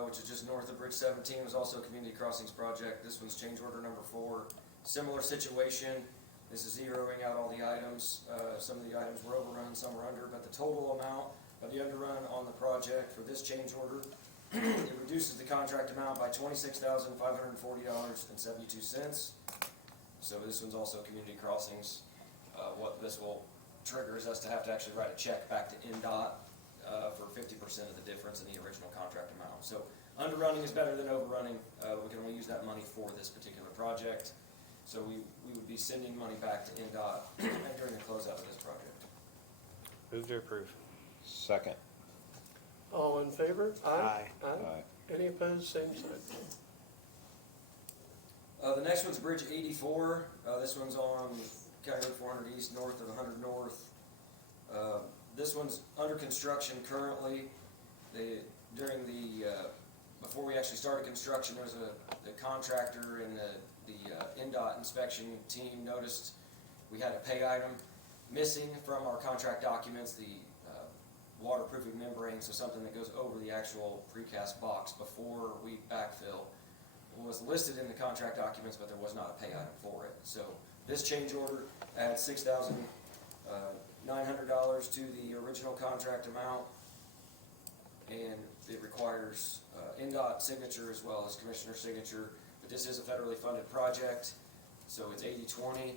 which is just north of Bridge 17. It was also a community crossings project. This one's change order number 4. Similar situation. This is zeroing out all the items. Some of the items were overrun, some were under, but the total amount of the underrun on the project for this change order, it reduces the contract amount by $26,540.72. So this one's also community crossings. What this will trigger is us to have to actually write a check back to NDOT for 50% of the difference in the original contract amount. So underrunning is better than overrunning. We can only use that money for this particular project. So we would be sending money back to NDOT during the closeout of this project. Move to approve. Second. All in favor? Aye. Aye. Any opposed, same sign. The next one's Bridge 84. This one's on County Road 400 East, north of 100 North. This one's under construction currently. Before we actually started construction, there was the contractor and the NDOT inspection team noticed we had a pay item missing from our contract documents, the waterproofing membrane, so something that goes over the actual precast box before we backfill. It was listed in the contract documents, but there was not a pay item for it. So this change order adds $6,900 to the original contract amount, and it requires NDOT signature as well as commissioner signature. But this is a federally funded project, so it's 80-20,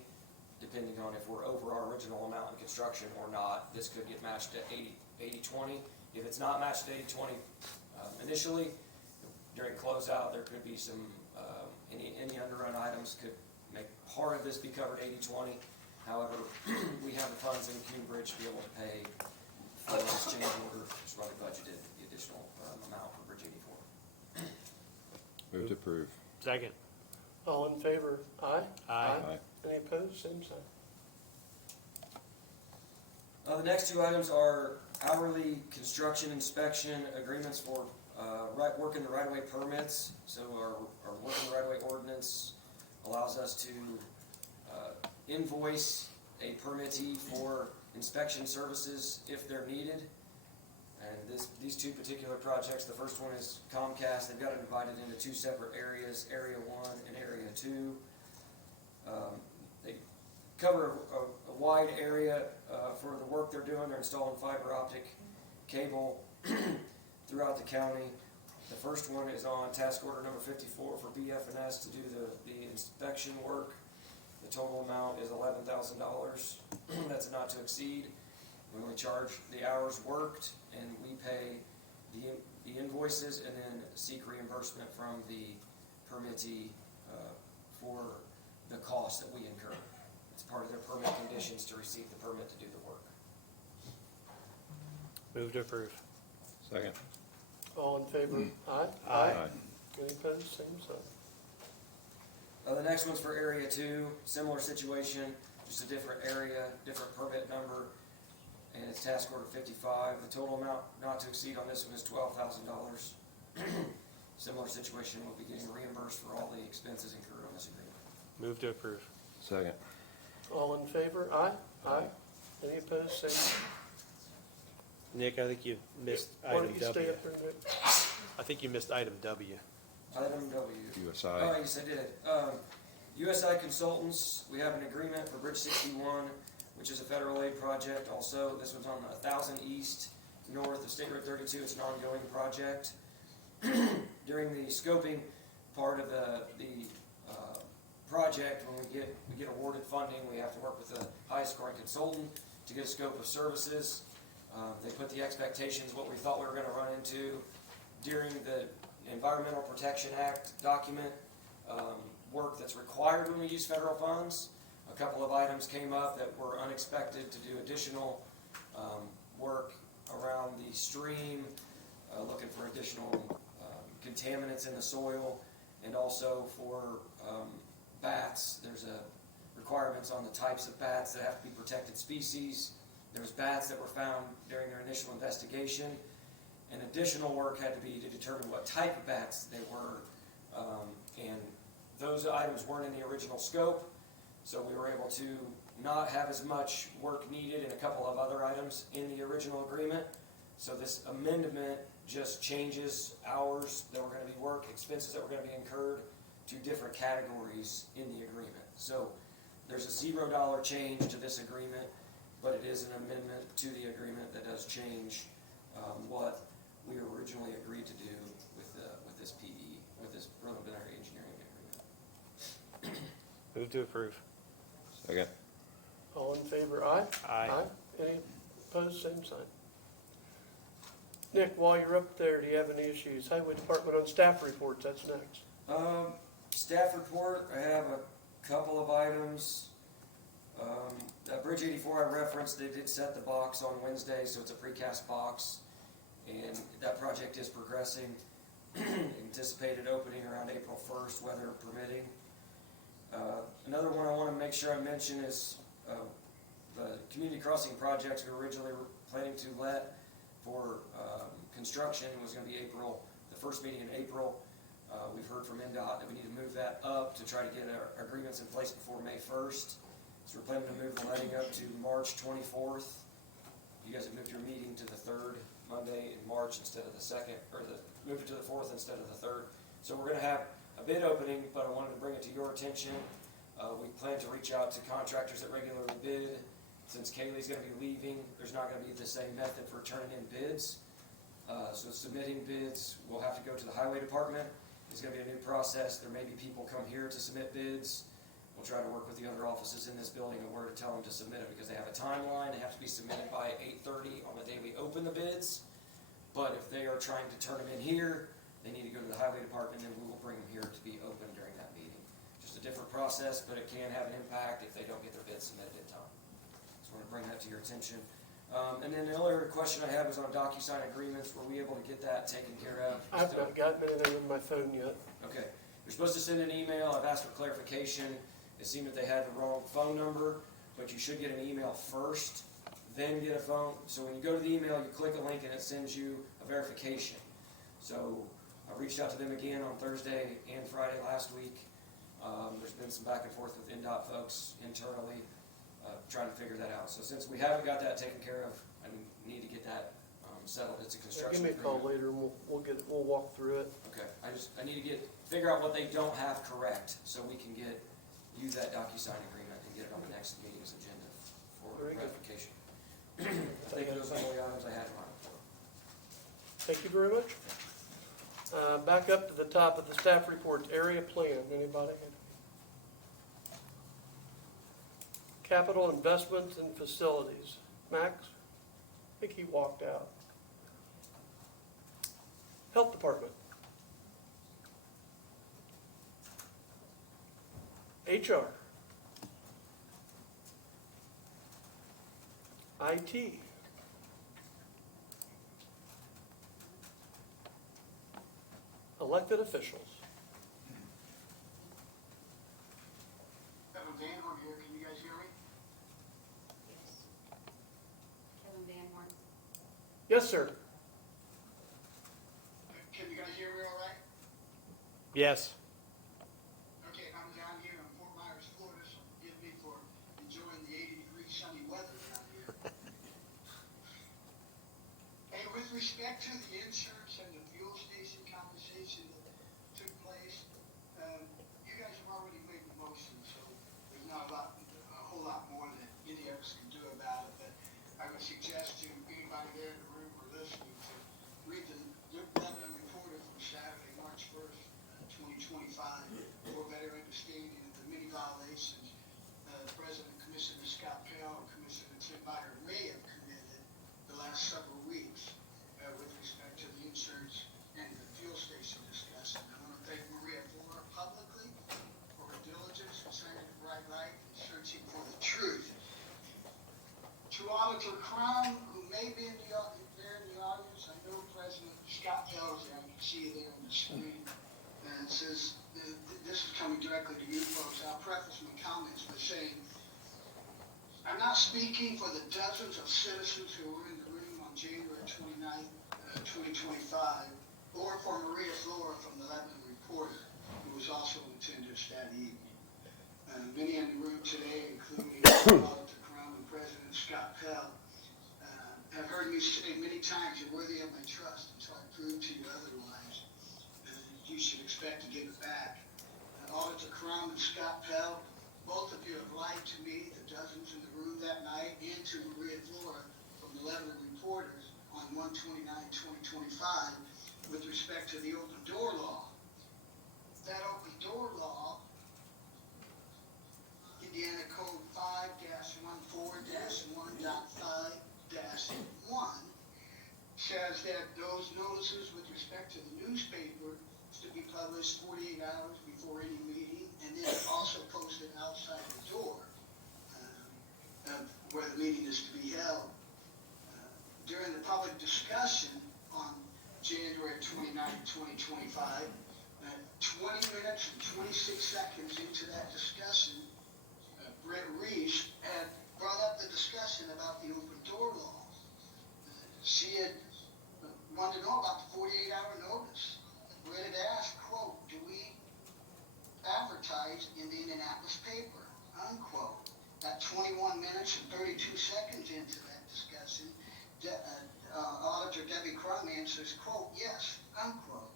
depending on if we're over our original amount in construction or not. This could get matched at 80-20. If it's not matched at 80-20 initially, during closeout, there could be some, any underrun items could make part of this be covered 80-20. However, we have the funds in Cambridge to be able to pay for this change order, which is why we budgeted the additional amount for Bridge 84. Move to approve. Second. All in favor? Aye? Aye. Any opposed, same sign. The next two items are hourly construction inspection agreements for work in the right-of-way permits. So our work in the right-of-way ordinance allows us to invoice a permittee for inspection services if they're needed. And these two particular projects, the first one is Comcast. They've got it divided into two separate areas, Area 1 and Area 2. They cover a wide area for the work they're doing. They're installing fiber optic cable throughout the county. The first one is on task order number 54 for BF&S to do the inspection work. The total amount is $11,000. That's not to exceed. We only charge the hours worked, and we pay the invoices and then seek reimbursement from the permittee for the cost that we incur. It's part of their permit conditions to receive the permit to do the work. Move to approve. Second. All in favor? Aye? Aye. Any opposed, same sign. The next one's for Area 2, similar situation, just a different area, different permit number, and it's task order 55. The total amount not to exceed on this one is $12,000. Similar situation, we'll be getting reimbursed for all the expenses incurred on this agreement. Move to approve. Second. All in favor? Aye? Any opposed, same sign. Nick, I think you missed Why don't item you stay W. up there, Nick? I think you missed item W. Item W. USI. Oh, yes, I did. USI Consultants, we have an agreement for Bridge 61, which is a federal aid project also. This one's on 1000 East, north of State Road 32. It's an ongoing project. During the scoping part of the project, when we get awarded funding, we have to work with the highest scoring consultant to get a scope of services. They put the expectations, what we thought we were going to run into during the Environmental Protection Act document, work that that's required when we use federal funds. A couple of items came up that were unexpected to do additional work around the stream, looking for additional contaminants in the soil, and also for bats. There's requirements on the types of bats that have to be protected species. There was bats that were found during their initial investigation, and additional work had to be to determine what type of bats they were, and those items weren't in the original scope, so we were able to not have as much work needed in a couple of other items in the original agreement. So this amendment just changes hours that were going to be worked, expenses that were going to be incurred to different categories in the agreement. So there's a $0 change to this agreement, but it is an amendment to the agreement that does change what we originally agreed to do with this PE, with this preliminary engineering agreement. Move to approve. Second. All in favor, aye? Aye. Any opposed, same sign. Nick, while you're up there, do you have any issues? Highway Department on staff reports, that's next. Staff report, I have a couple of items. Bridge 84 I referenced, they did set the box on Wednesday, so it's a precast box, and that project is progressing. Anticipated opening around April 1st, weather permitting. Another one I want to make sure I mention is the community crossing projects we were originally planning to let for construction was going to be April, the first meeting in April. We've heard from NDOT that we need to move that up to try to get our agreements in place before May 1st. So we're planning to move the letting up to March 24th. You guys have moved your meeting to the third Monday in March instead of the second, or moved it to the 4th instead of the 3rd. So we're going to have a bid opening, but I wanted to bring it to your attention. We plan to reach out to contractors that regularly bid. Since Kaylee's going to be leaving, there's not going to be the same method for turning in bids. So submitting bids, we'll have to go to the highway department. It's going to be a new process. There may be people come here to submit bids. We'll try to work with the other offices in this building and where to tell them to submit it, because they have a timeline. They have to be submitted by 8:30 on the day we open the bids. But if they are trying to turn them in here, they need to go to the highway department, and we will bring them here to be open during that meeting. Just a different process, but it can have an impact if they don't get their bids submitted in time. So I want to bring that to your attention. And then the other question I had was on DocuSign agreements. Were we able to get that taken care of? I've not gotten anything on my phone yet. Okay. You're supposed to send an email. I've asked for clarification. It seemed that they had the wrong phone number, but you should get an email first, then get a phone. So when you go to the email, you click a link and it sends you a verification. So I reached out to them again on Thursday and Friday last week. There's been some back and forth with NDOT folks internally trying to figure that out. So since we haven't got that taken care of, I need to get that settled. It's a construction Give me a call agreement. later and we'll walk through it. Okay, I need to figure out what they don't have correct, so we can use that DocuSign agreement and get it on the next meeting's agenda for Very good. ratification. I think those are the only items I had in mind. Thank you very much. Back up to the top of the staff report, area plan, anybody? Capital investments and facilities. Max? I think he walked out. Health Department. HR. IT. Elected officials. Kevin Van Horn here, can you guys hear me? Yes. Kevin Van Horn. Yes, sir. Can you guys hear me all right? Yes. Okay, I'm down here in Fort Myers, Florida, so forgive me for enjoying the 80-degree sunny weather down here. And with respect to the insurance and the fuel station conversation that took place, you guys have already made the motion, so there's not a whole lot more that any of us can do about it, but I would suggest to anybody there in the room or listening to read the Lebanon Reporter from Saturday, March 1st, 2025, for a better understanding of the many violations President Commissioner Scott Pell and Commissioner Tim Meyer may have committed the last several weeks with respect to the Crown, who may be there in the audience, I know President Scott Pell's there, I can see you there on the screen. And it says, this is coming directly to you folks. I'll preface my comments by saying, I'm not speaking for the dozens of citizens who were in the room on January 29th, 2025, or for Maria Flora from the Lebanon Reporter, who was also in attendance that evening. Many in the room today, including Auditor Crum and President Scott Pell, have heard me say many times, you're worthy of my trust until I prove to you otherwise. You should expect to give it back. Auditor Crum and Scott Pell, both of you have lied to me, the dozens in the room that night, and to Maria Flora from the Lebanon Reporters on 1/29/2025 with respect to the open door law. That open door law, Indiana Code 5-14-1.5-1, says that those notices with respect to the newspaper is to be published 48 hours before any meeting, and then also posted outside the door where the meeting is to be held. During the public discussion on January 29, 2025, 20 minutes and 26 seconds into that discussion, Britt Reese had brought up the discussion about the open door law. She had wanted to know about the 48-hour notice. Britt had asked, quote, do we advertise in the Indianapolis paper, unquote. At 21 minutes and 32 seconds into that discussion, Auditor Debbie Crum answers, quote, yes, unquote.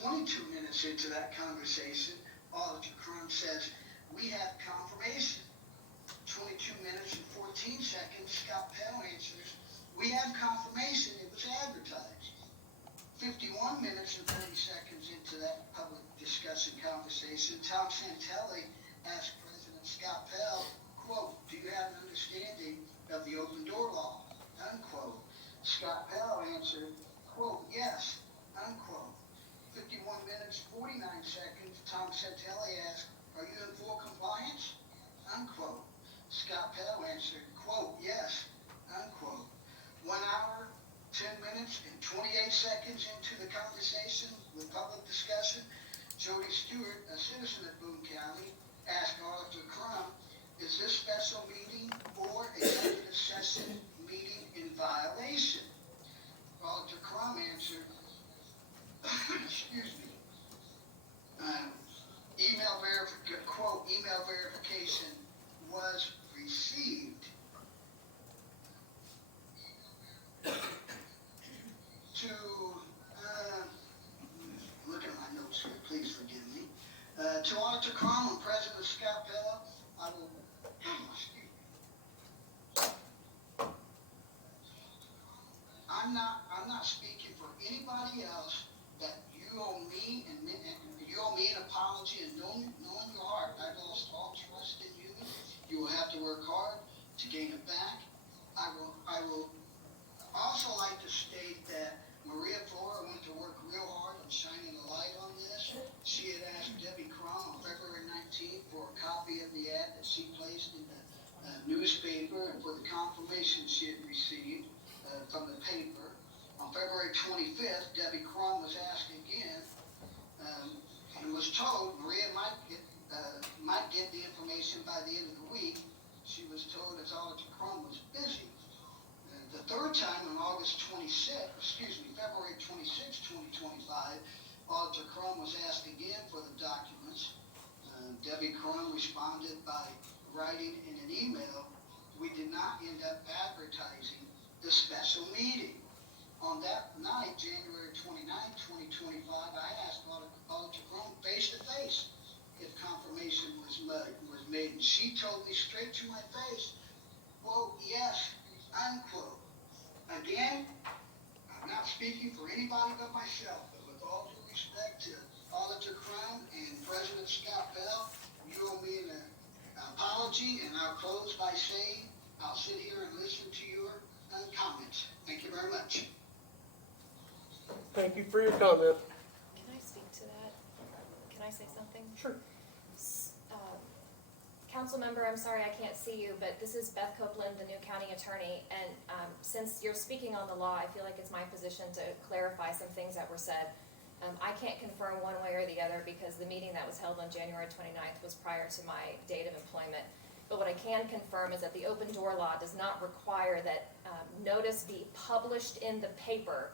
22 minutes into that conversation, Auditor Crum says, we have confirmation. 22 minutes and 14 seconds, Scott Pell answers, we have confirmation it was advertised. 51 minutes and 30 seconds into that public discussion conversation, Tom Santelli asked President Scott Pell, quote, do you have an understanding of the open door law, unquote. Scott Pell answered, quote, yes, unquote. 51 minutes, 49 seconds, Tom Santelli asked, are you in full compliance? Unquote. Scott Pell answered, quote, yes, unquote. 1 hour, 10 minutes, and 28 seconds into the conversation with public discussion, Jody Stewart, a citizen of Boone County, asked Auditor Crum, is this special meeting or executive session meeting in violation? Auditor Crum answered, excuse me, email verification was received to, look at my notes here, please forgive me, to Auditor Crum and President Scott Pell, I will, I'm not speaking for anybody else that you owe me and you owe me an apology, and knowing your heart, I lost all trust in you. You will have to work hard to gain it back. I will also like to state that Maria Flora went to work real hard on shining a light on this. She had asked Debbie Crum on February 19th for a copy of the ad that she placed in the newspaper and for the confirmation she had received from the paper. On February 25th, Debbie Crum was asked again and was told Maria might get the information by the end of the week. She was told as Auditor Crum was busy. The third time on February 26, 2025, Auditor Crum was asked again for the documents. Debbie Crum responded by writing in an email, we did not end up advertising the special meeting. On that night, January 29, 2025, I asked Auditor Crum face to face if confirmation was made, and she told me straight to my face, quote, yes, unquote. Again, I'm not speaking for anybody but myself, but with all due respect to Auditor Crum and President Scott Pell, you owe me an apology, and I'll close by saying I'll sit here and listen to your comments. Thank you very much. Thank you for your comment. Can I speak to that? Can I say something? Sure. council member, I'm sorry I can't see you, but this is Beth Copeland, the new county attorney, and since you're speaking on the law, I feel like it's my position to clarify some things that were said. I can't confirm one way or the other because the meeting that was held on January 29th was prior to my date of employment. But what I can confirm is that the open door law does not require that notice be published in the paper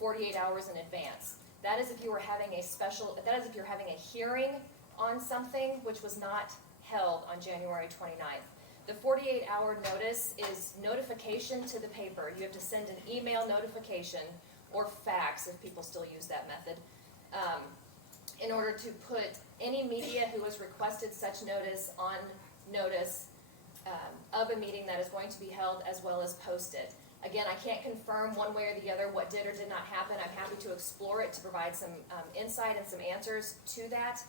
48 hours in advance. That is if you were having that is if you're having a hearing on something which was not held on January 29th. The 48-hour notice is notification to the paper. You have to send an email notification or fax, if people still use that method, in order to put any media who has requested such notice on notice of a meeting that is going to be held, as well as post it. Again, I can't confirm one way or the other what did or did not happen. I'm happy to explore it to provide some insight and some answers to that.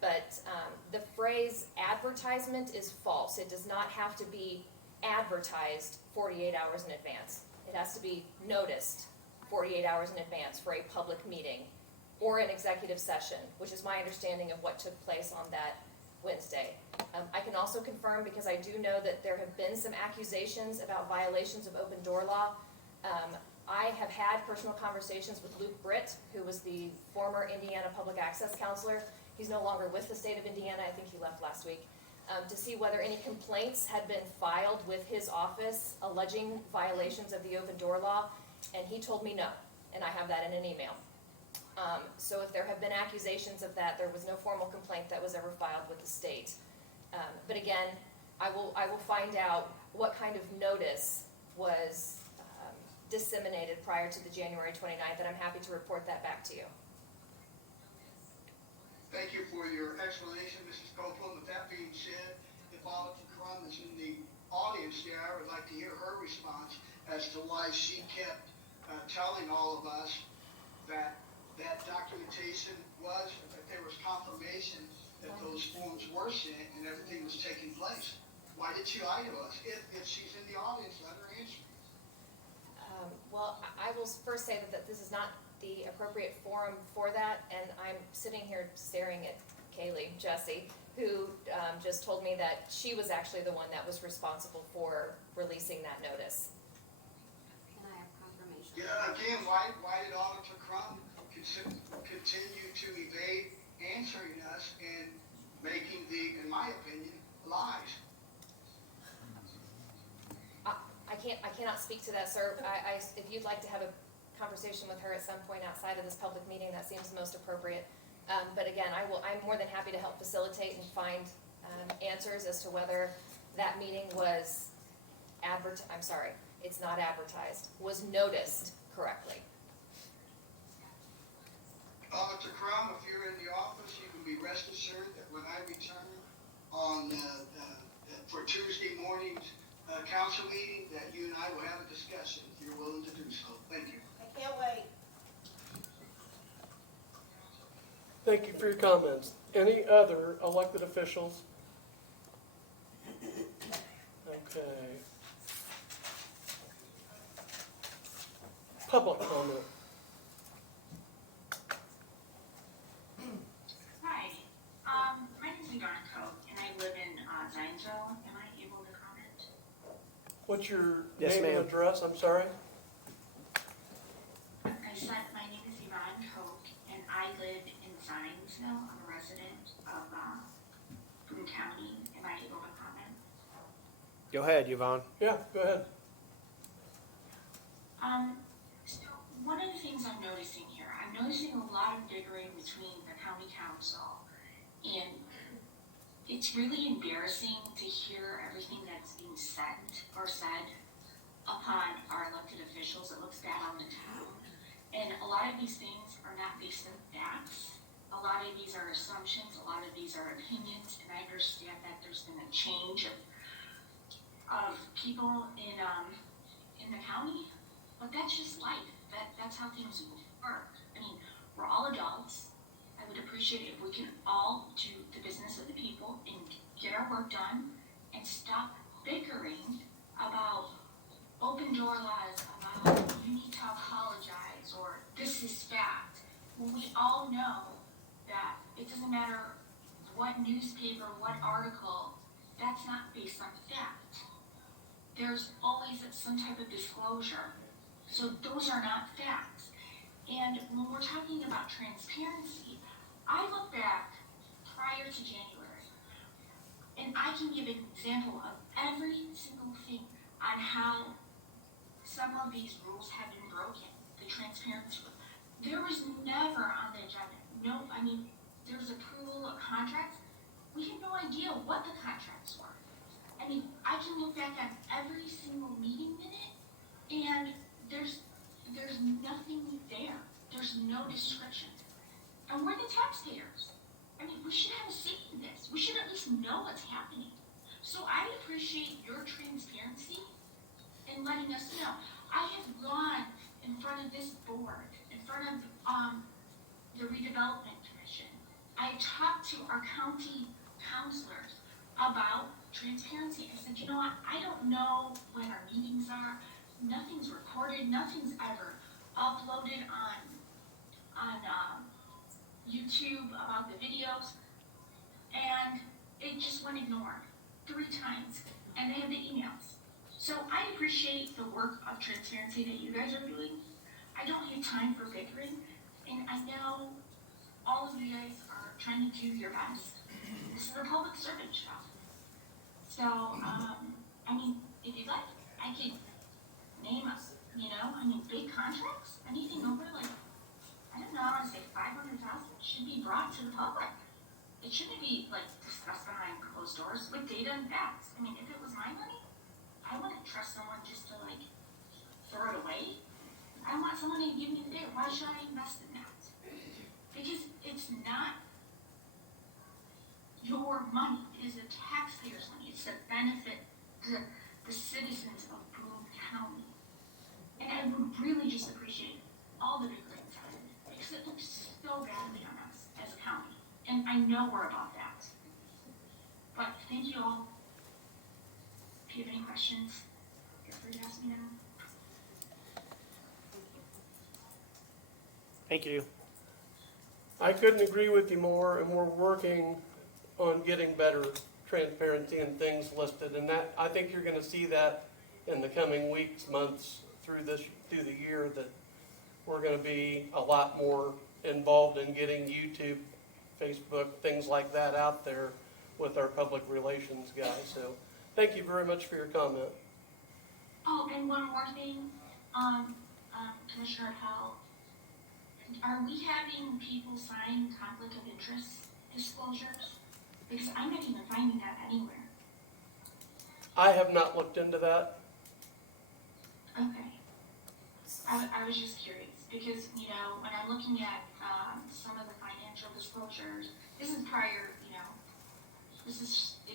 But the phrase advertisement is false. It does not have to be advertised 48 hours in advance. It has to be noticed 48 hours in advance for a public meeting or an executive session, which is my understanding of what took place on that Wednesday. I can also confirm, because I do know that there have been some accusations about violations of open door law. I have had personal conversations with Luke Britt, who was the former Indiana Public Access Counselor. He's no longer with the state of Indiana. I think he left last week. To see whether any complaints had been filed with his office alleging violations of the open door law, and he told me no, and I have that in an email. So if there have been accusations of that, there was no formal complaint that was ever filed with the state. But again, I will find out what kind of notice was disseminated prior to the January 29th, and I'm happy to report that back to you. Thank you for your explanation, Mrs. Copeland. With that being said, if Oliver Crum is in the audience there, I would like to hear her response as to why she kept telling all of us that that documentation was, that there was confirmation that those forms were sent and everything was taking place. Why did she lie to us? If she's in the audience, let her answer. Well, I will first say that this is not the appropriate forum for that, and I'm sitting here staring at Kaylee, Jesse, who just told me that she was actually the one that was responsible for releasing that notice. Can I have confirmation? Yeah, again, why did Auditor Crum continue to evade answering us and making in my opinion, lies? I cannot speak to that, sir. If you'd like to have a conversation with her at some point outside of this public meeting, that seems most appropriate. But again, I'm more than happy to help facilitate and find answers as to whether that meeting was it's not advertised, was noticed correctly. Auditor Crum, if you're in the office, you can be rest assured that when I return on for Tuesday morning's council meeting, that you and I will have a discussion if you're willing to do so. Thank you. I can't wait. Thank you for your comments. Any other elected officials? Okay. Public comment. Hi, my name is Yvonne Coke, and I live in Zionsville. Am I able to comment? What's your Yes, name and ma'am. address? I'm sorry. I said my name is Yvonne Coke, and I live in Zionsville. I'm a resident of Boone County. Am I able to comment? Go ahead, Yvonne. Yeah, go ahead. So one of the things I'm noticing here, I'm noticing a lot of bickering between the county council, and it's really embarrassing to hear everything that's being said upon our elected officials. It looks bad on the town. And a lot of these things are not based on facts. A lot of these are assumptions, a lot of these are opinions, and I understand that there's been a change of people in the county, but that's just life. That's how things work. I mean, we're all adults. I would appreciate it if we can all do the business of the people and get our work done and stop bickering about open door laws, about you need to apologize or this is fact. When we all know that it doesn't matter what newspaper, what article that's not based on fact. There's always some type of disclosure. So those are not facts. And when we're talking about transparency, I look back prior to January, and I can give an example of every single thing on how some of these rules have been broken, the transparency. There was never on the agenda, no, I mean, there was approval of contracts. We had no idea what the contracts were. I mean, I can look back on every single meeting minute, and there's nothing there. There's no description. And we're the taxpayers. I mean, we should have a say in this. We should at least know what's happening. So I appreciate your transparency in letting us know. I have gone in front of this board, in front of the redevelopment commission. I talked to our county counselors about transparency. I said, you know what, I don't know when our meetings are. Nothing's recorded, nothing's ever uploaded on YouTube about the videos, and it just went ignored 3 times, and they have the emails. So I appreciate the work of transparency that you guys are doing. I don't have time for bickering, and I know all of you guys are trying to do your best. This is a public servant job. So, I mean, if you'd like, I could name us, big contracts, anything over like, I don't know, I want to say 500,000 should be brought to the public. It shouldn't be like discussed behind closed doors with data and facts. I mean, if it was my money, I wouldn't trust someone just to like throw it away. I want someone to give me the data. Why should I invest in that? Because it's not your money. It is the taxpayers' money. It's to benefit the citizens of Boone County. And I would really just appreciate all the big things because it looks so badly on us as a county. And I know we're about that. But thank you all. If you have any questions, feel free to ask me now. Thank you. I couldn't agree with you more, and we're working on getting better transparency and things listed, and that, I think you're gonna see that in the coming weeks, months, through the year, that we're gonna be a lot more involved in getting YouTube, Facebook, things like that out there with our public relations guys. So thank you very much for your comment. Oh, and one more thing, Commissioner Howell, are we having people sign conflict of interest disclosures? Because I'm not even finding that anywhere. I have not looked into that. Okay. I was just curious because, when I'm looking at some of the financial disclosures, this is prior, it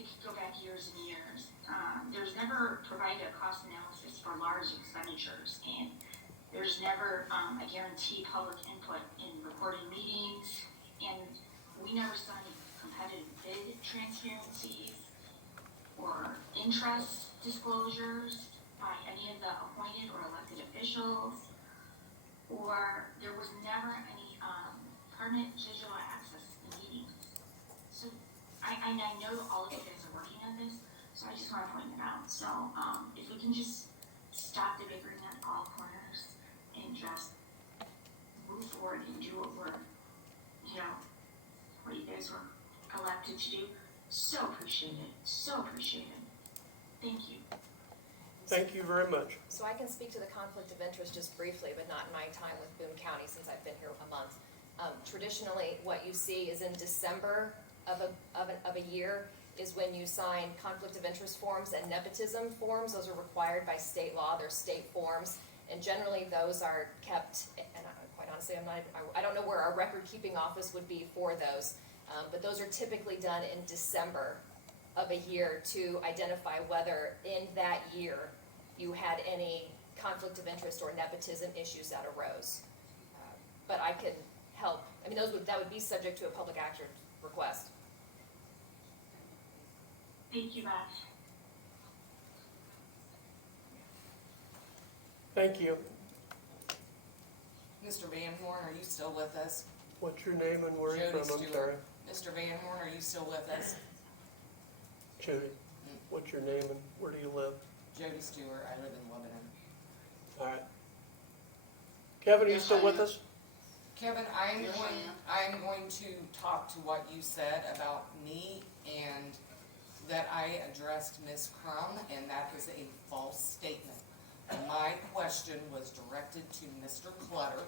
could go back years and years. There's never provided a cost analysis for large expenditures, and there's never a guaranteed public input in recorded meetings, and we never saw any competitive bid transparencies or interest disclosures by any of the appointed or elected officials, or there was never any permanent digital access to meetings. So I know all of you guys are working on this, so I just want to point it out. So if we can just stop the bickering at all corners and just move forward and do what what you guys were elected to do, so appreciated, so appreciated. Thank you. Thank you very much. So I can speak to the conflict of interest just briefly, but not in my time with Boone County since I've been here a month. Traditionally, what you see is in December of a year is when you sign conflict of interest forms and nepotism forms. Those are required by state law. They're state forms. And generally those are kept, and quite honestly, I don't know where our record-keeping office would be for those. But those are typically done in December of a year to identify whether in that year you had any conflict of interest or nepotism issues that arose. But I can help. I mean, that would be subject to a public action request. Thank you, Beth. Thank you. Mr. Van Horn, are you still with us? What's your name and where are you Jody from? I'm Stewart. sorry. Mr. Van Horn, are you still with us? Jody. What's your name and where do you live? Jody Stewart, I live in Lebanon. All right. Kevin, are you Yes, still I with am. us? Kevin, Yes, I I'm going to talk to what you said about me and that I addressed Ms. Crum, and that is a false statement. My question was directed to Mr. Clutter,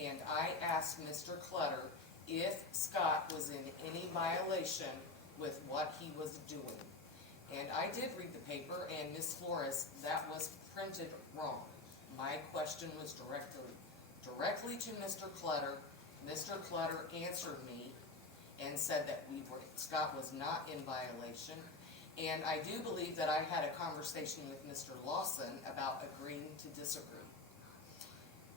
and I asked Mr. Clutter if Scott was in any violation with what he was doing. And I did read the paper, and Ms. Flores, that was printed wrong. My question was directly to Mr. Clutter. Mr. Clutter answered me and said that Scott was not in violation. And I do believe that I had a conversation with Mr. Lawson about agreeing to disagree.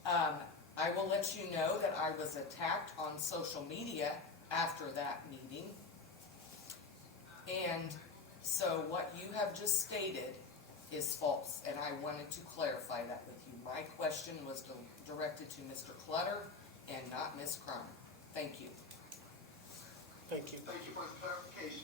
I will let you know that I was attacked on social media after that meeting. And so what you have just stated is false, and I wanted to clarify that with you. My question was directed to Mr. Clutter and not Ms. Crum. Thank you. Thank you. Thank you for the clarification.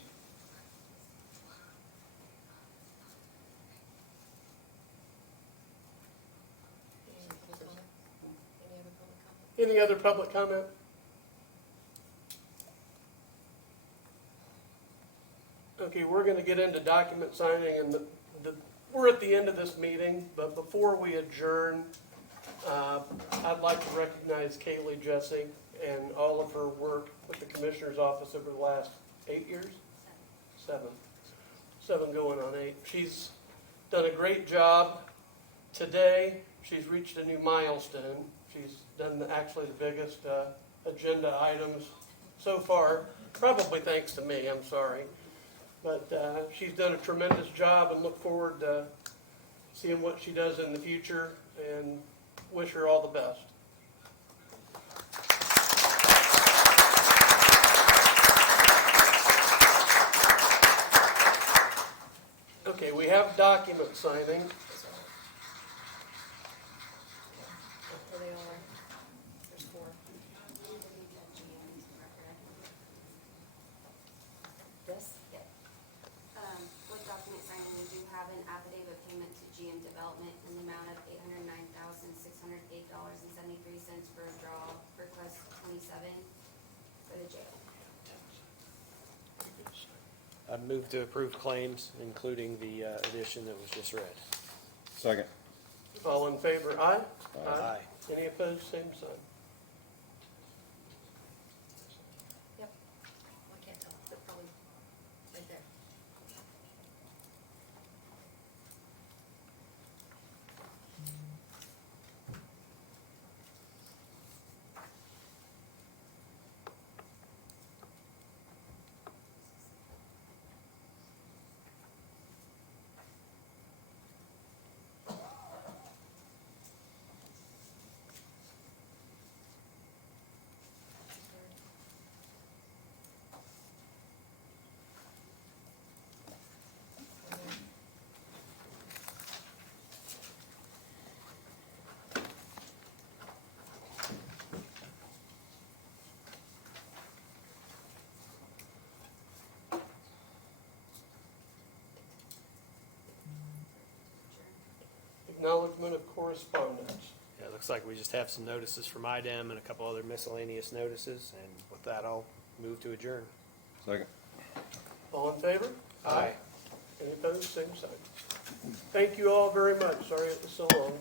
Any other public comment? Okay, we're gonna get into document signing, and we're at the end of this meeting, but before we adjourn, I'd like to recognize Kaylee Jesse and all of her work with the Commissioner's Office over the last 8 years? Seven going on 8. She's done a great job. Today, she's reached a new milestone. She's done actually the biggest agenda items so far, probably thanks to me, I'm sorry. But she's done a tremendous job, and look forward to seeing what she does in the future, and wish her all the best. Okay, we have document signing. Where they are. There's 4. This? Yep. With document signing, we do have an affidavit payment to GM Development in the amount of $809,608.73 for a draw request 27 for the jail. I move to approve claims, including the addition that was just read. Second. All in favor, aye? Aye. Any opposed, same sign. Yep. I can't tell, but probably right there. Acknowledgement of correspondence. Yeah, it looks like we just have some notices from IDEM and a couple other miscellaneous notices, and with that, I'll move to adjourn. Second. All in favor? Aye. Any opposed, same sign. Thank you all very much. Sorry it was so long.